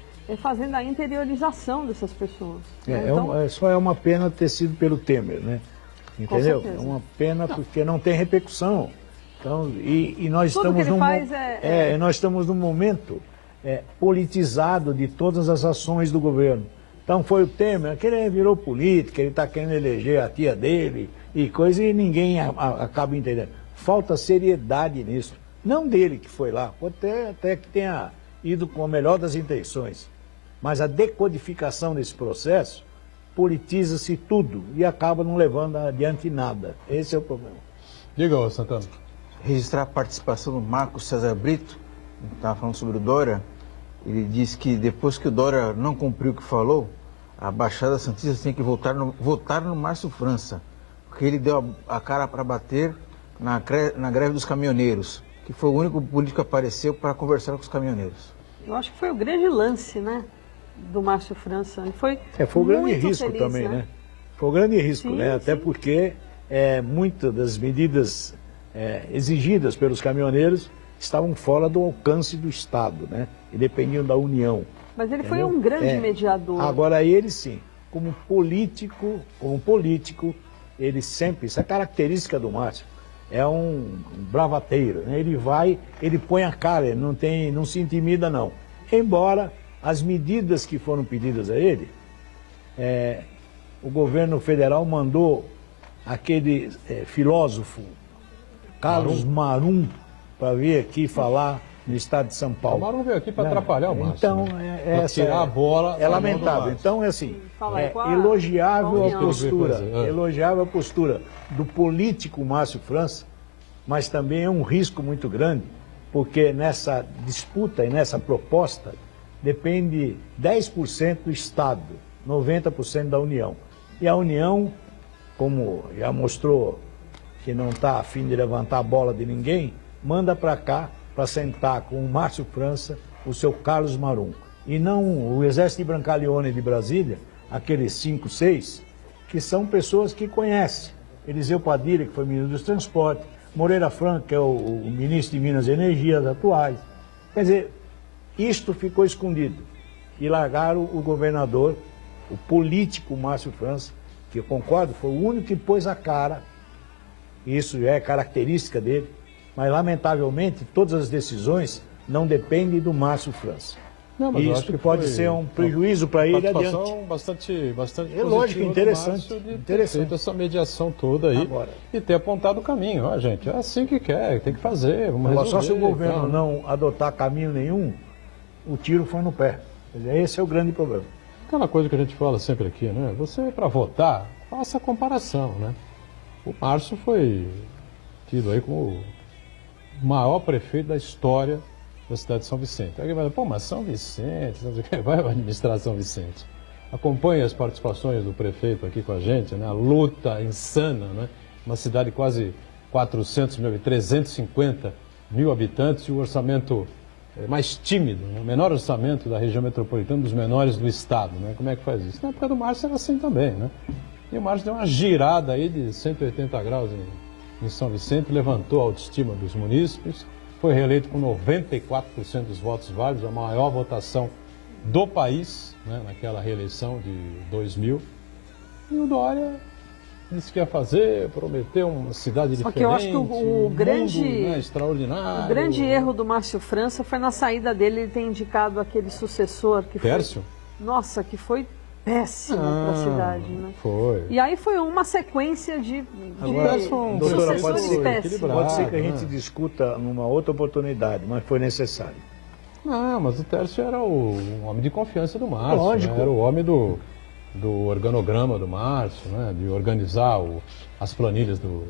fazendo a interiorização dessas pessoas. Né? Então, Só é uma pena ter sido pelo Temer, né? Entendeu? É uma pena porque não tem repercussão. Então, e nós tudo estamos que ele faz nós estamos num momento politizado de todas as ações do governo. Então foi o Temer, que ele virou político, ele está querendo eleger a tia dele e coisa, e ninguém acaba entendendo. Falta seriedade nisso. Não dele que foi lá, pode até que tenha ido com a melhor das intenções. Mas a decodificação desse processo politiza-se tudo e acaba não levando adiante nada. Esse é o problema. Diga, ô Santana. Registrar a participação do Marcos César Brito, que estava falando sobre o Dória. Ele disse que depois que o Dória não cumpriu o que falou, a Baixada Santista tem que votar no Márcio França, porque ele deu a cara para bater na greve dos caminhoneiros, que foi o único político que apareceu para conversar com os caminhoneiros. eu acho que foi o grande lance, né, do Márcio França. Ele foi o grande muito risco feliz, também, né? Foi o grande risco, Sim, né? Até sim. porque muitas das medidas exigidas pelos caminhoneiros estavam fora do alcance do Estado, né? E dependiam da União. Mas ele foi Entendeu? um grande mediador. Agora ele sim, como político, ele sempre, isso é característica do Márcio, é um bravateiro, né? Ele põe a cara, ele não se intimida não. Embora as medidas que foram pedidas a ele, o governo federal mandou aquele filósofo Carlos Marum para vir aqui falar no estado de São Paulo. O Marum veio aqui para atrapalhar o Márcio. Então, Pra tirar a bola. é lamentável. Então, é assim, Fala aí, qual a elogiável a opinião? elogiável a postura do político Márcio França, mas também é um risco muito grande, porque nessa disputa e nessa proposta depende 10% do Estado, 90% da União. E a União, como já mostrou que não está a fim de levantar a bola de ninguém, manda para cá para sentar com o Márcio França, o seu Carlos Marum. E não o Exército de Brancaleone de Brasília, aqueles 5, 6, que são pessoas que conhecem. Eliseu Padilha, que foi ministro dos Transportes, Moreira Franco, que é o ministro de Minas e Energia atuais. Quer dizer, isto ficou escondido. E largaram o governador, o político Márcio França, que eu concordo, foi o único que pôs a cara, isso já é característica dele, mas lamentavelmente todas as decisões não dependem do Márcio França. Não, mas e eu isso acho que pode foi ser um prejuízo para ele adiante. Bastante É lógico, interessante. De ter Interessante. feito essa mediação toda aí Agora. e ter apontado o caminho. Ó, gente, é assim que quer, tem que fazer. Vamos Agora, só se o resolver, governo tal. não adotar caminho nenhum, o tiro foi no pé. Quer dizer, esse é o grande problema. Aquela coisa que a gente fala sempre aqui, né? Você, para votar, faça a comparação, né? O Márcio foi tido aí como o maior prefeito da história da cidade de São Vicente. Aí vai, pô, mas São Vicente, vai administrar São Vicente. Acompanhe as participações do prefeito aqui com a gente, né? A luta insana, né? Uma cidade de quase 400 mil, 350 mil habitantes e o orçamento mais tímido, né? O menor orçamento da região metropolitana, dos menores do estado, né? Como é que faz isso? Na época do Márcio era assim também, né? E o Márcio deu uma girada aí de 180 graus em São Vicente, levantou a autoestima dos munícipes, foi reeleito com 94% dos votos válidos, a maior votação do país, né, naquela reeleição de 2000. E o Dória disse que ia fazer, prometeu uma cidade Só diferente, que eu acho que o grande, mundo, né, extraordinário. O grande erro do Márcio França foi na saída dele ele ter indicado aquele sucessor que Tércio? foi... Nossa, que foi péssimo para a cidade, né? Foi. E aí foi uma sequência de Agora, doutora, pode sucessores ser, péssimos. pode ser que a né? gente discuta numa outra oportunidade, mas foi necessário. Não, mas o Tércio era um homem de confiança do Márcio. Lógico. Né? Era o homem do organograma do Márcio, né? De organizar as planilhas do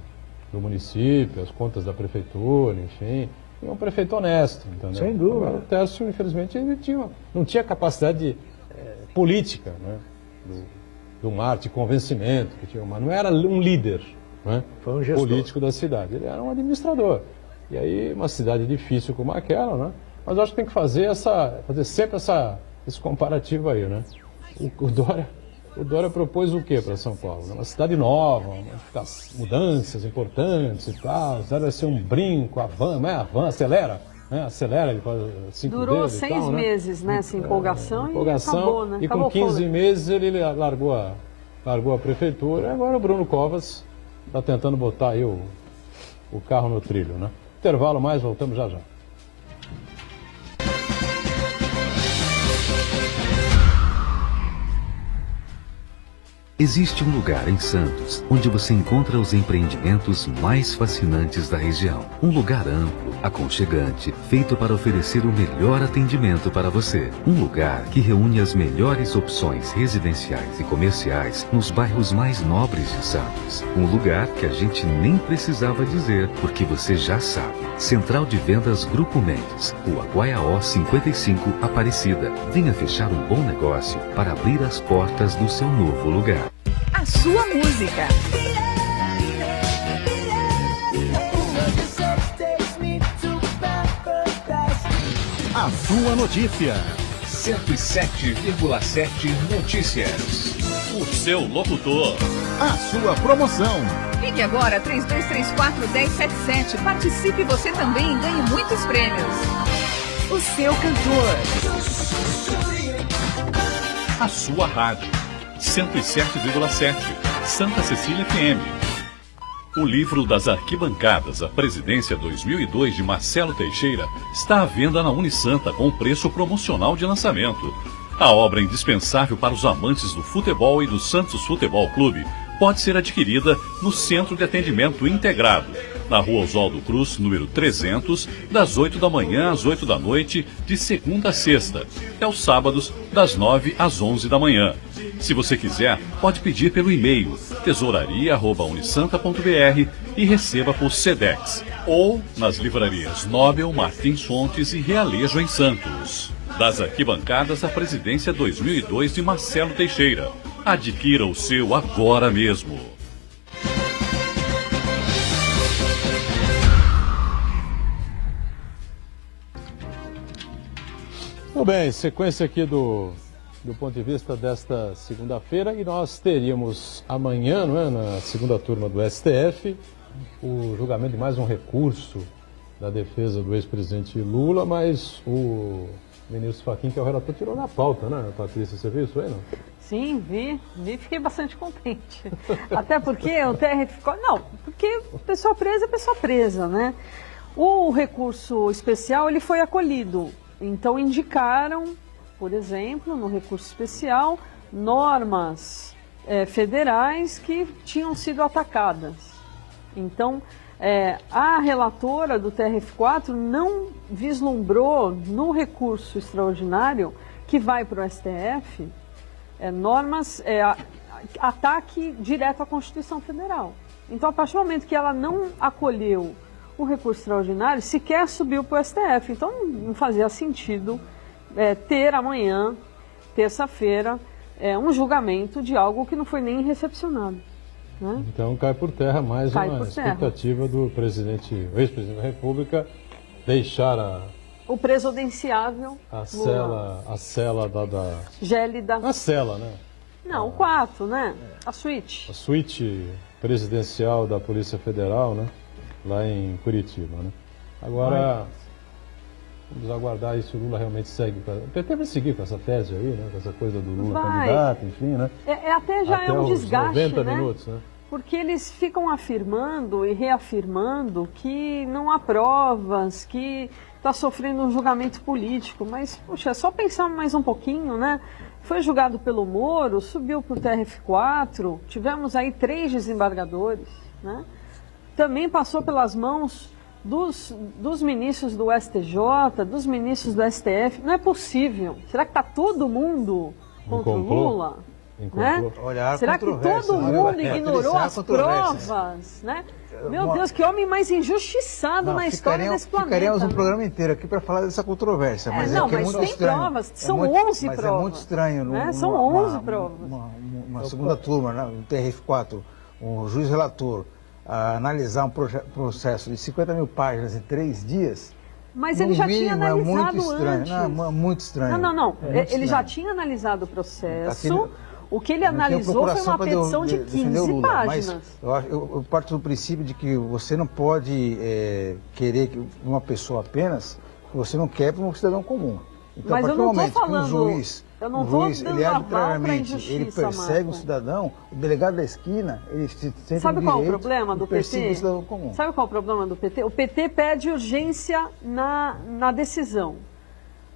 município, as contas da prefeitura, enfim. E um prefeito honesto, entendeu? Sem dúvida. Agora, o Tércio, infelizmente, ele não tinha capacidade política, né? Do Márcio, de convencimento, que tinha, mas não era um líder, né? Foi um gestor. Político da cidade. Ele era um administrador. E aí, uma cidade difícil como aquela, né? Mas eu acho que tem que fazer sempre esse comparativo aí, né? O Dória propôs o quê para São Paulo? Uma cidade nova, mudanças importantes e tal. A cidade vai ser um brinco, acelera. Acelera, ele faz 5 Durou dedos 6 e tal, meses, né? Essa empolgação, e acabou, né? E Acabou com 15 fôlego. meses ele largou a prefeitura. E agora o Bruno Covas está tentando botar aí o carro no trilho, né? Intervalo mais, voltamos já já. Existe um lugar em Santos onde você encontra os empreendimentos mais fascinantes da região. Um lugar amplo, aconchegante, feito para oferecer o melhor atendimento para você. Um lugar que reúne as melhores opções residenciais e comerciais nos bairros mais nobres de Santos. Um lugar que a gente nem precisava dizer, porque você já sabe. Central de Vendas Grupo Mendes, Rua Guaiaó 55, Aparecida. Venha fechar um bom negócio para abrir as portas do seu novo lugar. A sua música. A sua notícia. 107,7 Notícias. O seu locutor. A sua promoção. Ligue agora 3234-1077. Participe você também e ganhe muitos prêmios. O seu cantor. A sua rádio. 107,7 Santa Cecília FM. O livro das arquibancadas, a Presidência 2002 de Marcelo Teixeira, está à venda na Unisanta com preço promocional de lançamento. A obra indispensável para os amantes do futebol e do Santos Futebol Clube pode ser adquirida no Centro de Atendimento Integrado, na Rua Oswaldo Cruz, número 300, das 8 da manhã às 8 da noite, de segunda a sexta, e aos sábados, das 9 às 11 da manhã. Se você quiser, pode pedir pelo e-mail tesouraria@unisanta.br e receba por Sedex, ou nas livrarias Nobel, Martins Fontes e Realejo em Santos. Das arquibancadas, a Presidência 2002 de Marcelo Teixeira. Adquira o seu agora mesmo. Muito bem, sequência aqui do ponto de vista desta segunda-feira, e nós teríamos amanhã, não é, na segunda turma do STF, o julgamento de mais um recurso da defesa do ex-presidente Lula, mas o ministro Fachin, que é o relator, tirou na pauta, né, Patrícia? Você viu isso aí, não? Sim, vi, fiquei bastante contente. Até porque o TRF4... Não, porque pessoa presa é pessoa presa, né? O recurso especial, ele foi acolhido. Então, indicaram, por exemplo, no recurso especial, normas federais que tinham sido atacadas. Então, a relatora do TRF4 não vislumbrou no recurso extraordinário que vai para o STF normas, ataque direto à Constituição Federal. Então, a partir do momento que ela não acolheu o recurso extraordinário, sequer subiu para o STF. Então, não fazia sentido ter amanhã, terça-feira, um julgamento de algo que não foi nem recepcionado. Né? Então, cai por terra mais uma expectativa do ex-presidente da República deixar o presidenciável a cela da gélida. A cela, né? Não, o quarto, né? A suíte. A suíte presidencial da Polícia Federal, né? Lá em Curitiba, né? Agora, vamos aguardar aí se o Lula realmente segue. Deve seguir com essa tese aí, né? Com essa coisa do Lula candidato, enfim, né? Até já é um desgaste, 90 né? minutos, né? Porque eles ficam afirmando e reafirmando que não há provas, que está sofrendo um julgamento político. Mas, puxa, é só pensar mais um pouquinho, né? Foi julgado pelo Moro, subiu para o TRF4, tivemos aí 3 desembargadores, né? Também passou pelas mãos dos ministros do STJ, dos ministros do STF. Não é possível. Será que está todo mundo contra o Lula? Né? Será que todo mundo ignorou as provas? Né? Meu Deus, que homem mais injustiçado na história desse planeta. Ficaríamos um programa inteiro aqui para falar dessa controvérsia. Mas tem provas, são 11 provas. É muito estranho. São 11 provas. Uma segunda turma, né, no TRF4, um juiz relator, analisar um processo de 50 mil páginas em 3 dias. Mas ele já tinha analisado antes. Não, muito estranho. Não. Ele já tinha analisado o processo. O que ele analisou foi uma petição de 15 páginas. Mas eu parto do princípio de que você não pode querer que uma pessoa apenas que você não quer para um cidadão comum. Então, Mas a partir eu do não tô momento que falando- um juiz, eu não tô ele dando aval pra arbitrariamente, ele injustiça, persegue um Marco. cidadão, o delegado da esquina, ele se sente Sabe no qual é o direito problema do de perseguir PT? o cidadão comum. Sabe qual é o problema do PT? O PT pede urgência na decisão.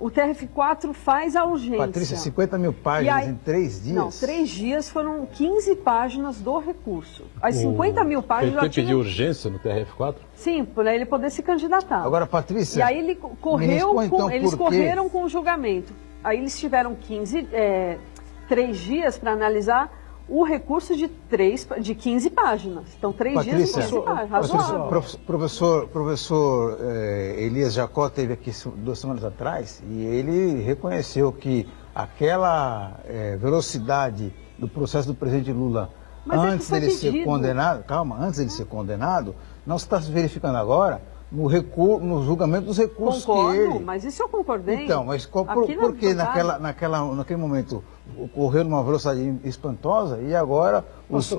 O TRF4 faz a urgência. Patrícia, 50 mil E páginas aí- em 3 dias? Não, 3 dias foram 15 páginas do recurso. As 50 mil O páginas já PT tinham... pediu urgência no TRF4? Sim, para ele poder se candidatar. Agora, Patrícia, E aí ele me correu responde, então, eles por quê? correram com o julgamento. Aí eles tiveram 3 dias para analisar o recurso de 15 páginas. Então, 3 dias e 15 páginas. Razoável. Professor Elias Jacó esteve aqui 2 semanas atrás e ele reconheceu que aquela velocidade do processo do presidente Lula Mas é que antes foi dele ser pedido. condenado, antes dele ser condenado, não se está se verificando agora no julgamento dos recursos que ele... Concordo, mas isso eu concordei. Então, mas Aqui por que deputada- naquele momento ocorreu numa velocidade espantosa e agora os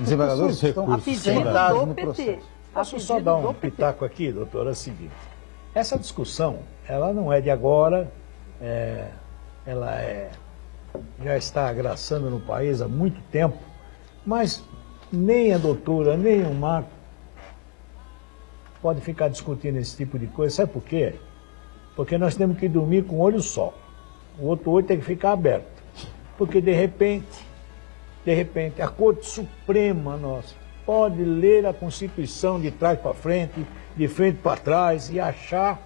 desembargadores estão A pedido sentados do no PT. processo? A Posso só pedido dar do um PT. pitaco aqui, doutora? É o seguinte, essa discussão, ela não é de agora, já está agraçando no país há muito tempo, mas nem a doutora, nem o Marco pode ficar discutindo esse tipo de coisa. Sabe por quê? Porque nós temos que dormir com o olho só. O outro olho tem que ficar aberto. Porque, de repente, a Corte Suprema nossa pode ler a Constituição de trás para frente, de frente para trás e achar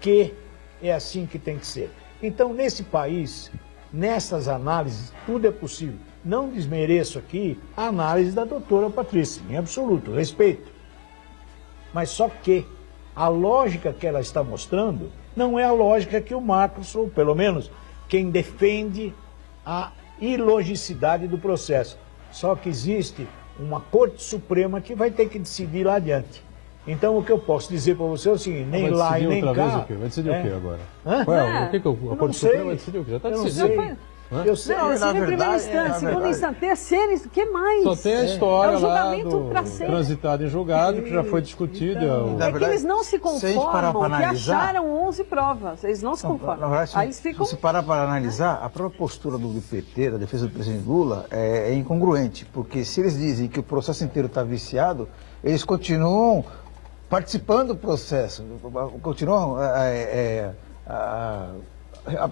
que é assim que tem que ser. Então, nesse país, nessas análises, tudo é possível. Não desmereço aqui a análise da doutora Patrícia, em absoluto, respeito. Mas só que a lógica que ela está mostrando não é a lógica que o Marcos, ou pelo menos quem defende a ilogicidade do processo. Só que existe uma Corte Suprema que vai ter que decidir lá adiante. Então, o que eu posso dizer para você é o seguinte, nem lá e nem cá... Vai decidir o quê agora? Hã? O que a não Corte sei. Suprema vai decidir o quê? Já está Eu não decidido. sei. Eu sei. Não, decide em primeira instância, segunda instância, terceira instância, o que mais? Só tem a história É o lá julgamento pra do ser. transitado em julgado, que já foi discutida. É que eles não se se a gente parar conformam, pra que analisar- acharam 11 provas. Eles não se Na conformam. verdade, Aí eles se ficam... você parar para analisar, a própria postura do PT, da defesa do presidente Lula, é incongruente, porque se eles dizem que o processo inteiro está viciado, eles continuam participando do processo, continuam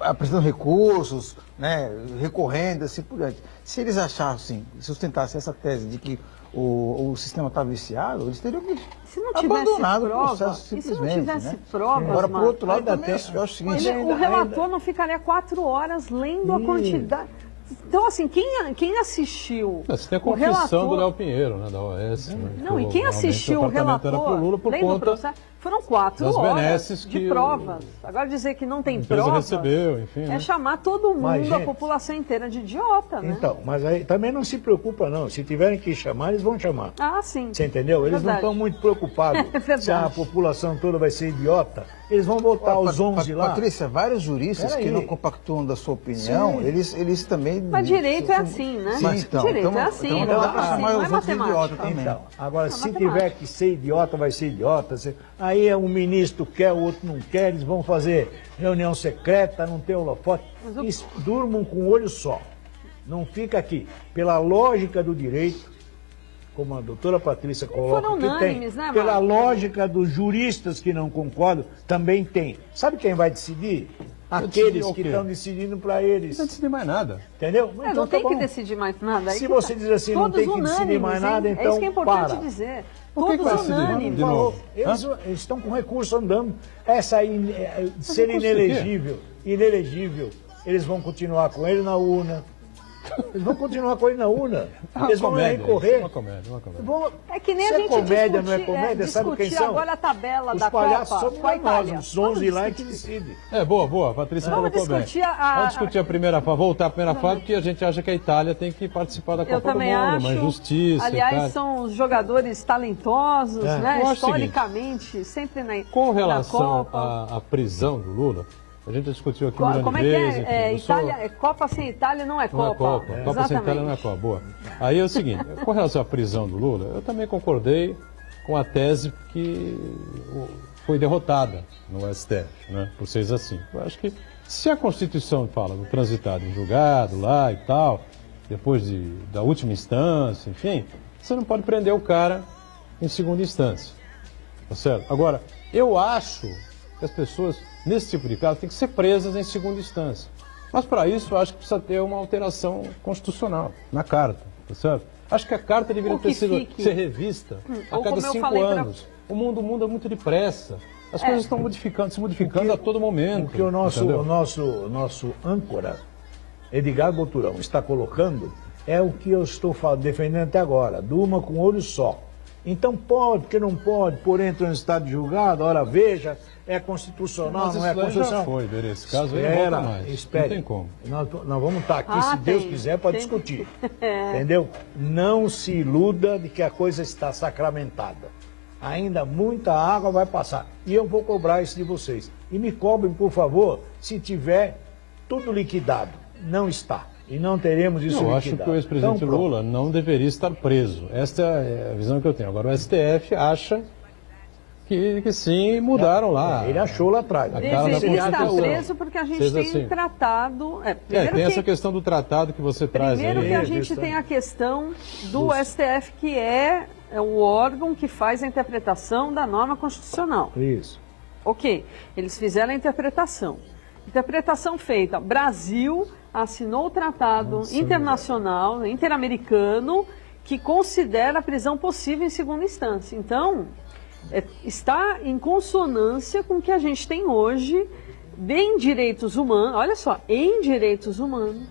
apresentando recursos, né, recorrendo, assim por diante. Se eles achassem, sustentassem essa tese de que o sistema está viciado, eles teriam que Se não tivesse abandonado o prova, processo e se não simplesmente. tivesse né? provas, Agora, por Marco? outro lado, Ainda também tem- eu acho o seguinte... O relator não ficaria 4 horas lendo a quantidade. Então, assim, quem assistiu. Você tem a o confissão relator- do Léo Pinheiro, né, da OAS. né, Não, que e quem realmente assistiu o apartamento era relator pro Lula por lendo o conta processo, foram 4 das horas benesses de que provas. Agora dizer que não tem a empresa provas recebeu, enfim. é né? chamar todo mundo, Mas, a gente, população inteira de idiota, né? Então, mas aí também não se preocupa não. Se tiverem que chamar, eles vão chamar. Ah, sim. Você entendeu? Eles não Verdade. estão muito preocupados É verdade. se a população toda vai ser idiota. Eles vão botar os 11 lá. Patrícia, vários juristas Peraí. que não compactuam da sua opinião, eles também... Mas direito é assim, né? Sim, então, Direito é assim, então não dá é para assim, chamar não os é outros de idiota matemática. também. Então, agora, se matemática. tiver que ser idiota, vai ser idiota. Aí um ministro quer, o outro não quer, eles vão fazer reunião secreta, não tem holofote. Eles durmam com o olho só. Não fica aqui. Pela lógica do direito, como a doutora Patrícia coloca, foram que tem. unânimes, né, Pela Marcos? lógica dos juristas que não concordam, também tem. Sabe quem vai decidir? Aqueles o que quê? estão decidindo para eles. Não vai decidir mais nada. Entendeu? Não Então, tem tá que bom. decidir mais nada. Aí Se que você tá. diz assim, não Todos tem que decidir mais unânimes, nada, hein? então É isso que é importante para. dizer. Por que Todos vai decidir? unânimes. De novo. Eles estão com recurso andando. Essa aí, ser recurso de quê? inelegível, eles vão continuar com ele na urna. Eles vão continuar com ele na urna. Eles vão recorrer. Uma comédia. É que nem Se a gente comédia não é discutir, comédia, sabe quem discutir são? agora a tabela Os da palhaços Copa somos com a nós, Itália. os 11 lá que discutir. decidem. Boa. A Patrícia Vamos colocou bem. discutir a- Vamos discutir a primeira fase, voltar à primeira fase, porque a gente acha que a Itália tem que participar da Copa Eu do também Mundo, acho. uma injustiça. e Aliás, tal. são os jogadores talentosos, né? Eu acho o seguinte, Historicamente, sempre Com na relação Copa. à prisão do Lula, a gente já discutiu aqui um Como é que é? Itália, Copa sem Itália não é Copa. Não é Copa. Copa sem Itália não é Copa. Boa. Aí é o seguinte, com relação à prisão do Lula, eu também concordei com a tese que foi derrotada no STF, né, por 6-5. Eu acho que se a Constituição fala do transitado em julgado lá e tal, depois da última instância, enfim, você não pode prender o cara em segunda instância, tá certo? Agora, eu acho que as pessoas, nesse tipo de caso, têm que ser presas em segunda instância. Mas para isso, eu acho que precisa ter uma alteração constitucional na carta, tá certo? Acho que a carta deveria ser revista a cada 5 anos. O mundo muda muito depressa. As coisas estão se modificando a todo momento. O que o nosso âncora, Edgar Boturão, está colocando é o que eu estou defendendo até agora. Durma com olho só. Então pode, porque não pode, por entra no estado de julgado, ora veja, é constitucional, mas não é constitucional. Já foi, esse caso aí não volta mais. Espere. Não tem como. Nós vamos estar aqui, se Deus quiser, para discutir. Entendeu? Não se iluda de que a coisa está sacramentada. Ainda muita água vai passar. E eu vou cobrar isso de vocês. E me cobrem, por favor, se tiver tudo liquidado. Não está. E não teremos isso liquidado. Eu acho que o ex-presidente Lula não deveria estar preso. Esta é a visão que eu tenho. Agora o STF acha que sim, mudaram lá. Ele achou lá atrás. Deveria estar preso porque a gente tem tratado... tem essa questão do tratado que você traz aí. Primeiro que a gente tem a questão do STF, que é o órgão que faz a interpretação da norma constitucional. Isso. Ok, eles fizeram a interpretação. Interpretação feita. Brasil assinou o tratado internacional, interamericano, que considera a prisão possível em segunda instância. Então, está em consonância com o que a gente tem hoje em direitos humanos, olha só, em direitos humanos,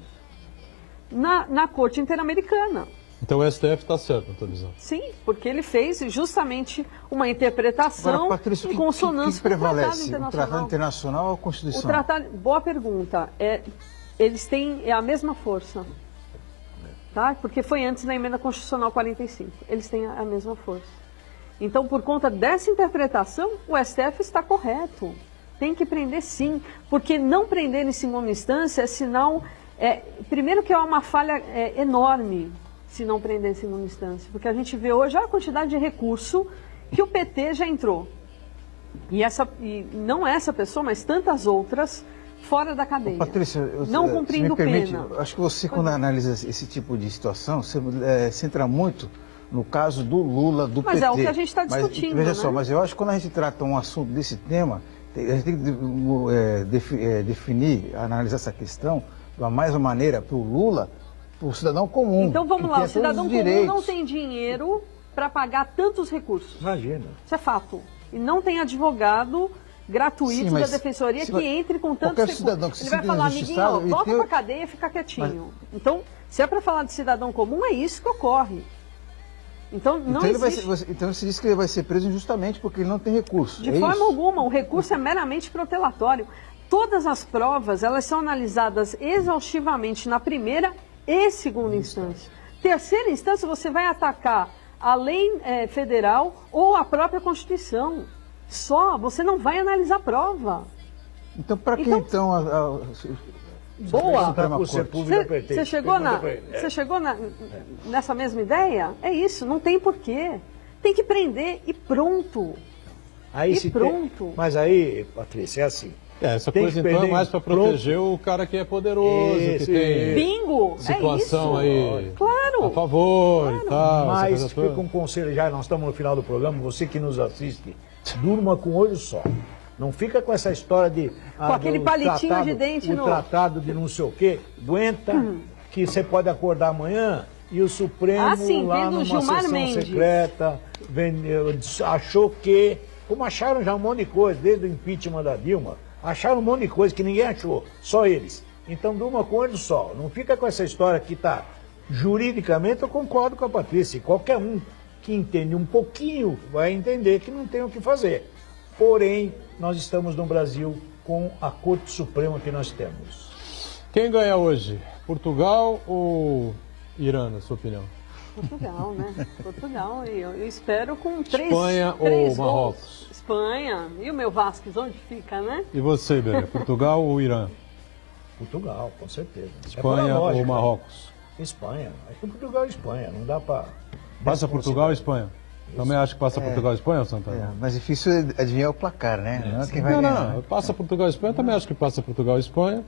na Corte Interamericana. Então o STF está certo, na tua visão? Sim, porque ele fez justamente uma interpretação agora, Patrícia, em consonância que prevalece, com o Tratado Internacional. O Tratado Internacional ou a Constituição? O tratado, boa pergunta. Eles têm a mesma força, tá? Porque foi antes da emenda constitucional 45. Eles têm a mesma força. Então, por conta dessa interpretação, o STF está correto. Tem que prender sim, porque não prender em segunda instância é sinal... primeiro que é uma falha enorme se não prender em segunda instância, porque a gente vê hoje a quantidade de recurso que o PT já entrou. E não essa pessoa, mas tantas outras fora da cadeia. Patrícia, não cumprindo pena. Acho que você, quando analisa esse tipo de situação, você centra muito no caso do Lula, do PT. Mas é o que a gente está discutindo, veja só, mas eu acho que quando a gente trata um assunto desse tema, a gente tem que definir, analisar essa questão de uma mais maneira para o Lula, para o cidadão comum. Então vamos lá, o cidadão comum não tem dinheiro para pagar tantos recursos. Imagina. Isso é fato. E não tem advogado gratuito da defensoria que entre com tantos recursos. Cidadão que ele vai falar, amiguinho, volta para a cadeia e fica quietinho. Então, se é para falar de cidadão comum, é isso que ocorre. Então, não existe... Então você disse que ele vai ser preso injustamente porque ele não tem recurso. De forma alguma, o recurso é meramente protelatório. Todas as provas, elas são analisadas exaustivamente na primeira e segunda instância. Terceira instância, você vai atacar a lei federal ou a própria Constituição. Só, você não vai analisar a prova. Então, para que então... Boa! Você chegou nessa mesma ideia? É isso, não tem porquê. Tem que prender e pronto. Mas aí, Patrícia, é assim. Essa coisa então é mais para proteger o cara que é poderoso, que tem bingo, situação aí claro, a favor e tal. Mas fica um conselho já, nós estamos no final do programa, você que nos assiste, durma com o olho só. Não fica com essa história de... com aquele palitinho de dente no... tratado de não sei o quê, aguenta que você pode acordar amanhã e o Supremo lá numa sessão secreta achou que... Como acharam já um monte de coisa, desde o impeachment da Dilma, acharam um monte de coisa que ninguém achou, só eles. Então, durma com o olho só. Não fica com essa história que está... Juridicamente, eu concordo com a Patrícia. Qualquer um que entende um pouquinho vai entender que não tem o que fazer. Porém, nós estamos no Brasil com a Corte Suprema que nós temos. Quem ganha hoje? Portugal ou Irã, na sua opinião? Portugal, né? Portugal. E eu espero com três Espanha ou Marrocos? Espanha. E o meu Vasquez, onde fica, né? E você, Bê? Portugal ou Irã? Portugal, com certeza. Espanha ou Marrocos? Espanha. Acho que Portugal e Espanha. Não dá para... Passa Portugal e Espanha? Também acho que passa Portugal e Espanha, Santana? Mas difícil adivinhar o placar, né? Não é quem vai ganhar. Não. Passa Portugal e Espanha, também acho que passa Portugal e Espanha.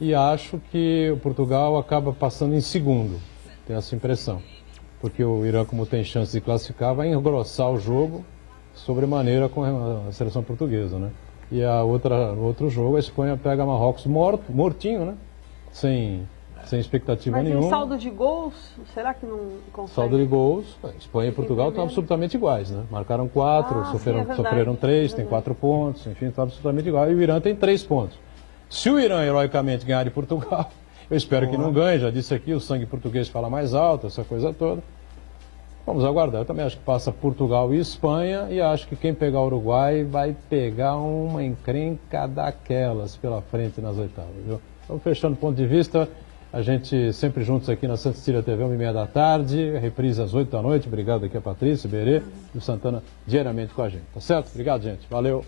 E acho que o Portugal acaba passando em segundo. Tenho essa impressão. Porque o Irã, como tem chance de classificar, vai engrossar o jogo sobremaneira com a seleção portuguesa, né? E outro jogo, a Espanha pega Marrocos mortinho, né? Sem expectativa Mas nenhuma. em saldo de gols, será que não consegue? Saldo de gols, Espanha e Portugal estão absolutamente iguais, né? Marcaram 4, sofreram 3, tem 4 pontos, enfim, está absolutamente igual. E o Irã tem 3 pontos. Se o Irã, heroicamente, ganhar de Portugal, eu espero que não ganhe, já disse aqui, o sangue português fala mais alto, essa coisa toda. Vamos aguardar. Eu também acho que passa Portugal e Espanha e acho que quem pegar o Uruguai vai pegar uma encrenca daquelas pela frente nas oitavas, viu? Então, fechando o ponto de vista, a gente sempre juntos aqui na Santa Cecília TV, 1h30 da tarde, reprise às 8 da noite. Obrigado aqui a Patrícia, Berê e o Santana diariamente com a gente. Tá certo? Obrigado, gente. Valeu.